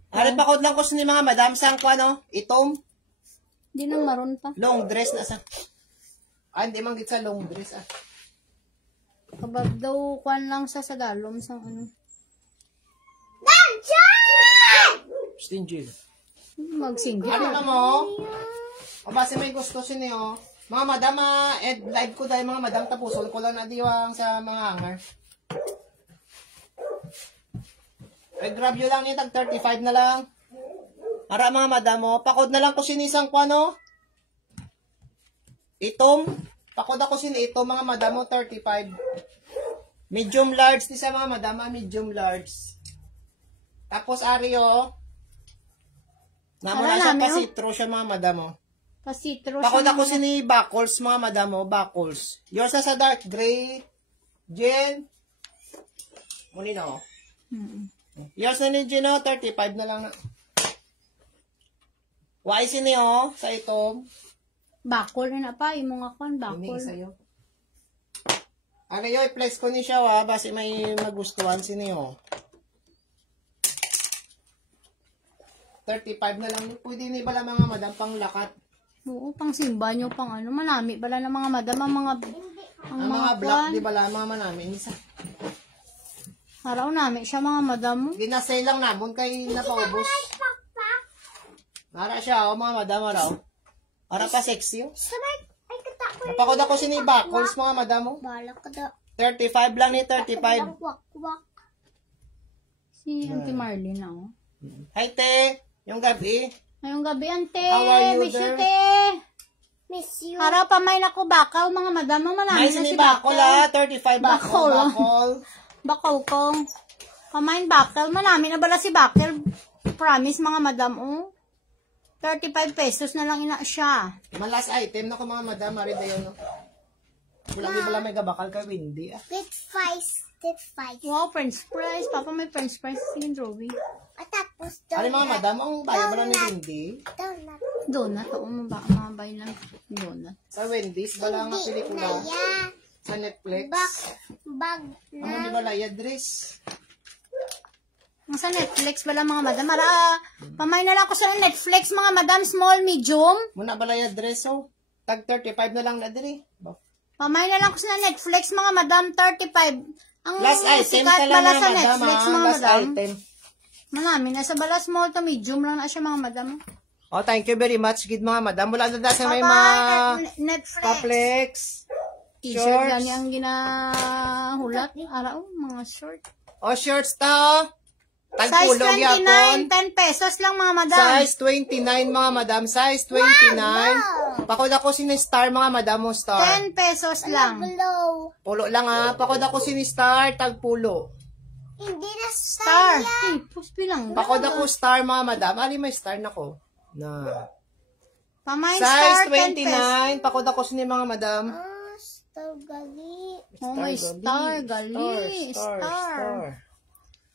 Ano pakod lang ko si mga madam. Saan ko ano? Itong di nang maroon pa. long dress na sa. Ah, hindi man git sa long dress ah. Kabag daw, kwan lang sa dalom, sa ano. Stingy. Magsindi. Ano na mo? O base may gusto si Neo. Mga madam, live ko dahil mga madam tapuson ko lang na diwang sa mga hanger. Ay, grab yun lang yun, tag 35 na lang. Para mga madam mo, pakod na lang ko sinisang ko ano. Itom. Pakod ako itom mga madam mo, 35. Medium large ni sa mga madam, medium large. Tapos Ario. Namuna Ano siya namin, pa citro siya mga madam mo. Pasitro Pakod siya. ako sini Buckles mga madam mo, Buckles. Yours na sa dark gray. Jen. Muli no. Yours na ni Gino, 35 na lang na. Wais ini sa itom. Bakol na pa, imo nga kon, Ini bakol. sa'yo. Ano yun, i-flex ko ni siya basi may magustuhan siniyo. 35 na lang. Pwede ni bala mga madam pang lakat. Oo, pang simba nyo, pang ano, manami bala ng mga madam, ang mga Ang mga black, di bala mga manami. Isa. Araw namin siya mga madam mo. Ginasay lang namon kay napaubos. Nara siya, mga madam araw. Para pa sexy. Sabay, ay kata ko. Napakod ako sinibakols mga madam mo. Bala ka da. 35 lang ni 35. Wak. Si Auntie Marlene na, oh. Hi, te. Yung gabi. Ngayong gabi, ante. How are you Miss you, there? te. Miss you. Araw pa may nako bakaw, mga madam mo, Ay, manami na si sinibakol bakaw. 35 bakol. Bakol. Bakol. Bakaw kong. Pamain bakal, manami na bala si bakal. Promise, mga madam, oh. 35 pesos na lang ina siya. Malas item na ko mga madam. Mari dayon, no? Wala may gabakal ka, windy. Big five. Wow, french fries. Papa, may french fries. Sige, Joey. At tapos Ano mga donut. madam, ang bayan mo lang ni Windy? Donut. Donut. Oo, mabay lang. Donut. Sa Wendy's, bala nga pelikula. Naya. Sa Netflix. Bag Ano na. di ba laya dress? Ang sa Netflix bala mga madam. Pamay na lang ko sa Netflix mga madam. Small, medium. Muna ba laya dress, oh? Tag 35 na lang na diri. Pamay na lang ko sa Netflix mga madam. 35. Ang Last item sikat ka lang bala mga sa madam, Netflix ah. mga Last madam. item. Manami na sa bala small to medium lang na siya mga madam. Oh, thank you very much, gid mga madam. Wala na sa may Bye-bye, Netflix. Paplex. T-shirt shorts. gani ang ginahulat. Araw, mga short. Oh, shorts ta. Size Tagpulog 29, yapon. 10 pesos lang mga madam. Size 29 mga madam. Size 29. Pakod ako si Star mga madam mo Star. 10 pesos lang. Blow. Pulo lang ha. Pakod ako si Star. Tagpulo. Hindi na Star. Hey, puspi lang. Pakod ako Star mga madam. Ali may Star na ko. Na. Pamain Size star, 10 pesos. 29. Pakod ako si mga madam. Star gali. Oh, may star, gali. Star.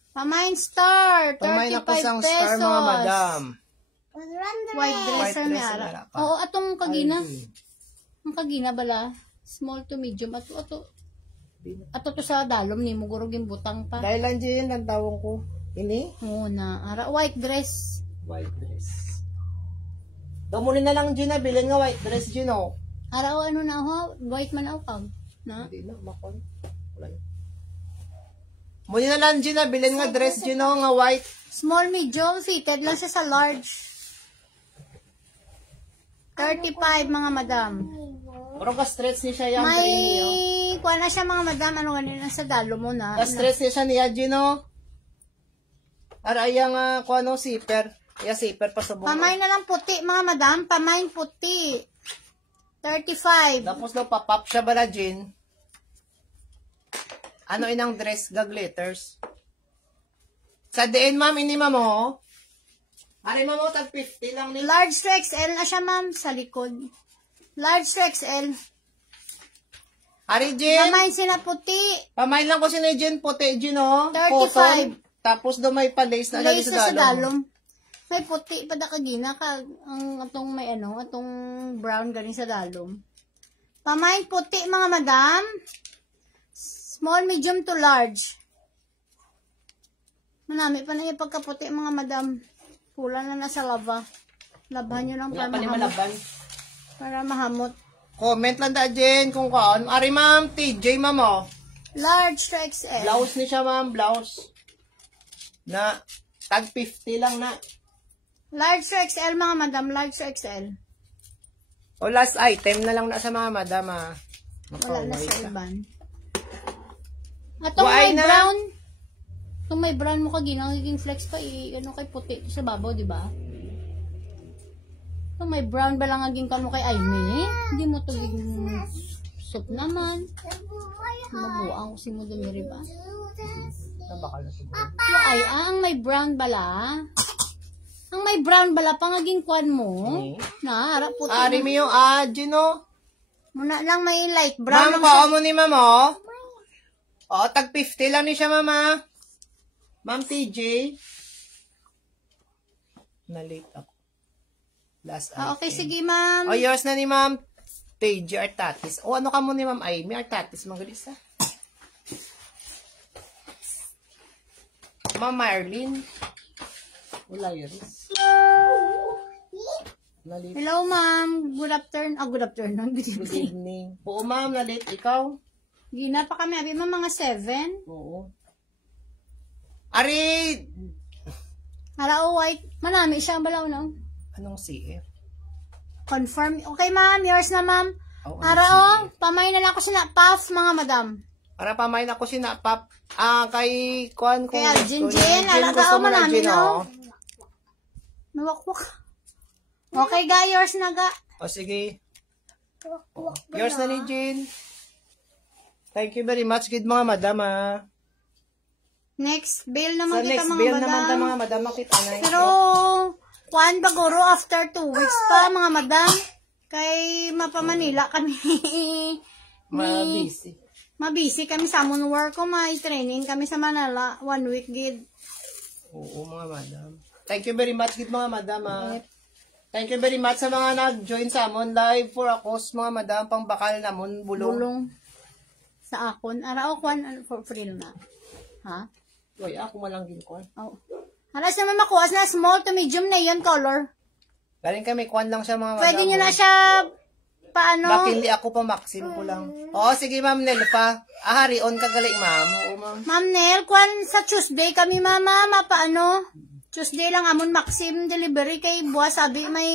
Pamain star, 35 Pamain ako sang pesos. Star mga madam. White dress White sa dress may na ara. wala pa. Oo, atong kagina. Ay. Ang kagina bala. Small to medium. Ato to sa dalom ni mugurog yung butang pa. Dahil lang dyan ang tawong ko. Ini? Oo na. Ara, white dress. White dress. Damunin na lang dyan na. Bilhin nga white dress dyan oh. Ara, o ano na ho? White man ako kag. Na? Hindi na. Makon. Wala na. Muna na lang dyan na. Bilhin nga dress dyan oh. Nga white. Small, medium, fitted lang siya sa large. 35 mga madam. Pero ka-stretch ni siya yan. May kuha na siya mga madam. Ano ganun sa dalo mo na. Ka-stretch ni siya niya dyan oh. Araya nga kuha no zipper. Iya zipper pa sa buong. Pamay na lang puti mga madam. Pamay puti. 35. Tapos daw papap siya ba na dyan? Ano inang dress gag letters? Sa diin ma'am, ini ma'am oh. Ari ma'am oh, tag 50 lang ni. Large to XL na siya ma'am sa likod. Large to XL. Ari Jen. Pamay sina puti. Pamain lang ko si Jen puti Jen oh. 35. Cotton. Tapos daw may pa-lace na lagi Lace sa na sa dalong. dalom. May puti pa da kagina kag ang atong may ano, atong brown galing sa dalom. Pamay puti mga madam. Small, medium to large. Manami pa na yung pagkaputi mga madam. Pula na nasa lava. Labahan nyo lang Wala para pa ni mahamot. malaban. Para mahamot. Comment lang da Jen kung kaan. Ari ma'am, TJ ma'am oh. Large to XL. Blouse ni siya ma'am, blouse. Na tag 50 lang na. Large to XL mga madam. Large to XL. O last item na lang na sa mga madam ah. Wala na Makaway sa ka. iban. Atong Why may na? brown. Itong may brown mo kagina, naging flex pa ano kay puti sa babaw, di ba? Itong may brown ba lang naging kamo kay Aimee? Hindi mo to giging soup naman. Mabuang ko si mo dumiri ba? Nabakal na siguro. Ay, ang may brown bala. Ang may brown bala pang naging kwan mo. Na, harap puti. Ari mo yung Gino. Muna lang may light brown Ma'am, lang siya. ko mo ni ma'am oh. O, tag 50 lang ni siya mama. Ma'am TJ. Na-late ako. Last Okay, item. sige, ma'am. O, yours na ni Ma'am TJ Artatis. O, ano ka mo ni Ma'am Amy Artatis? Magalis ha. Ma'am Marlene. Wala Iris. Na-late. Hello, ma'am. Good afternoon. Good afternoon. Good evening. Oo, ma'am. Na-late. Ikaw? Gina pa kami. Abi, ma'am, mga 7. Oo. Ari! Hala, white. Manami siya. Balaw na. Anong CF? Confirm. Okay, ma'am. Yours na, ma'am. Oh, Ara, pamay na lang ako sina puff, mga madam. Para pamain ako si Napap. Kay Kwan ko. Kay Jinjin. Alaga mo namin, no? Nawakwak. Okay, ga. Yours na, ga. O, sige. Yours na ni Jin. Thank you very much, good mga madam, ha. Next bill Sa naman kita, next mga bill madam. naman ta mga madam, makita na ito. Pero, kuan baguro after 2 weeks pa, mga madam. Kay Mapamanila kami. Mabisi. Mabisi kami sa Moon Work ko. May training kami sa Manila. 1 week, gid. Oo, mga madam. Thank you very much, good mga madam, ha. Thank you very much sa mga nag-join sa amon live for a cause, mga madam, pang bakal namon, bulong. Bulong sa akon. Arao, kuan, for free na. Ha? Uy, ako malang ginkuan. Oh. Halas naman makuha na small to medium na yun color. Galing kami, kuan lang siya, mga madam. Pwede nyo na siya, paano? Bakili ako pa, maxim ko lang. Oo, sige, ma'am Nel pa. Hari on ka galing, ma'am. Oo, ma'am. Ma'am Nel, kuan sa Tuesday kami, mama, paano? Tuesday lang amon maxim delivery kay buwas, sabi may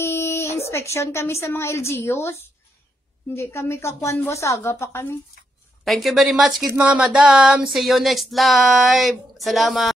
inspection kami sa mga LGUs. Hindi kami kakuan, boss, aga pa kami. Thank you very much, kid mga madam. See you next live. Salamat.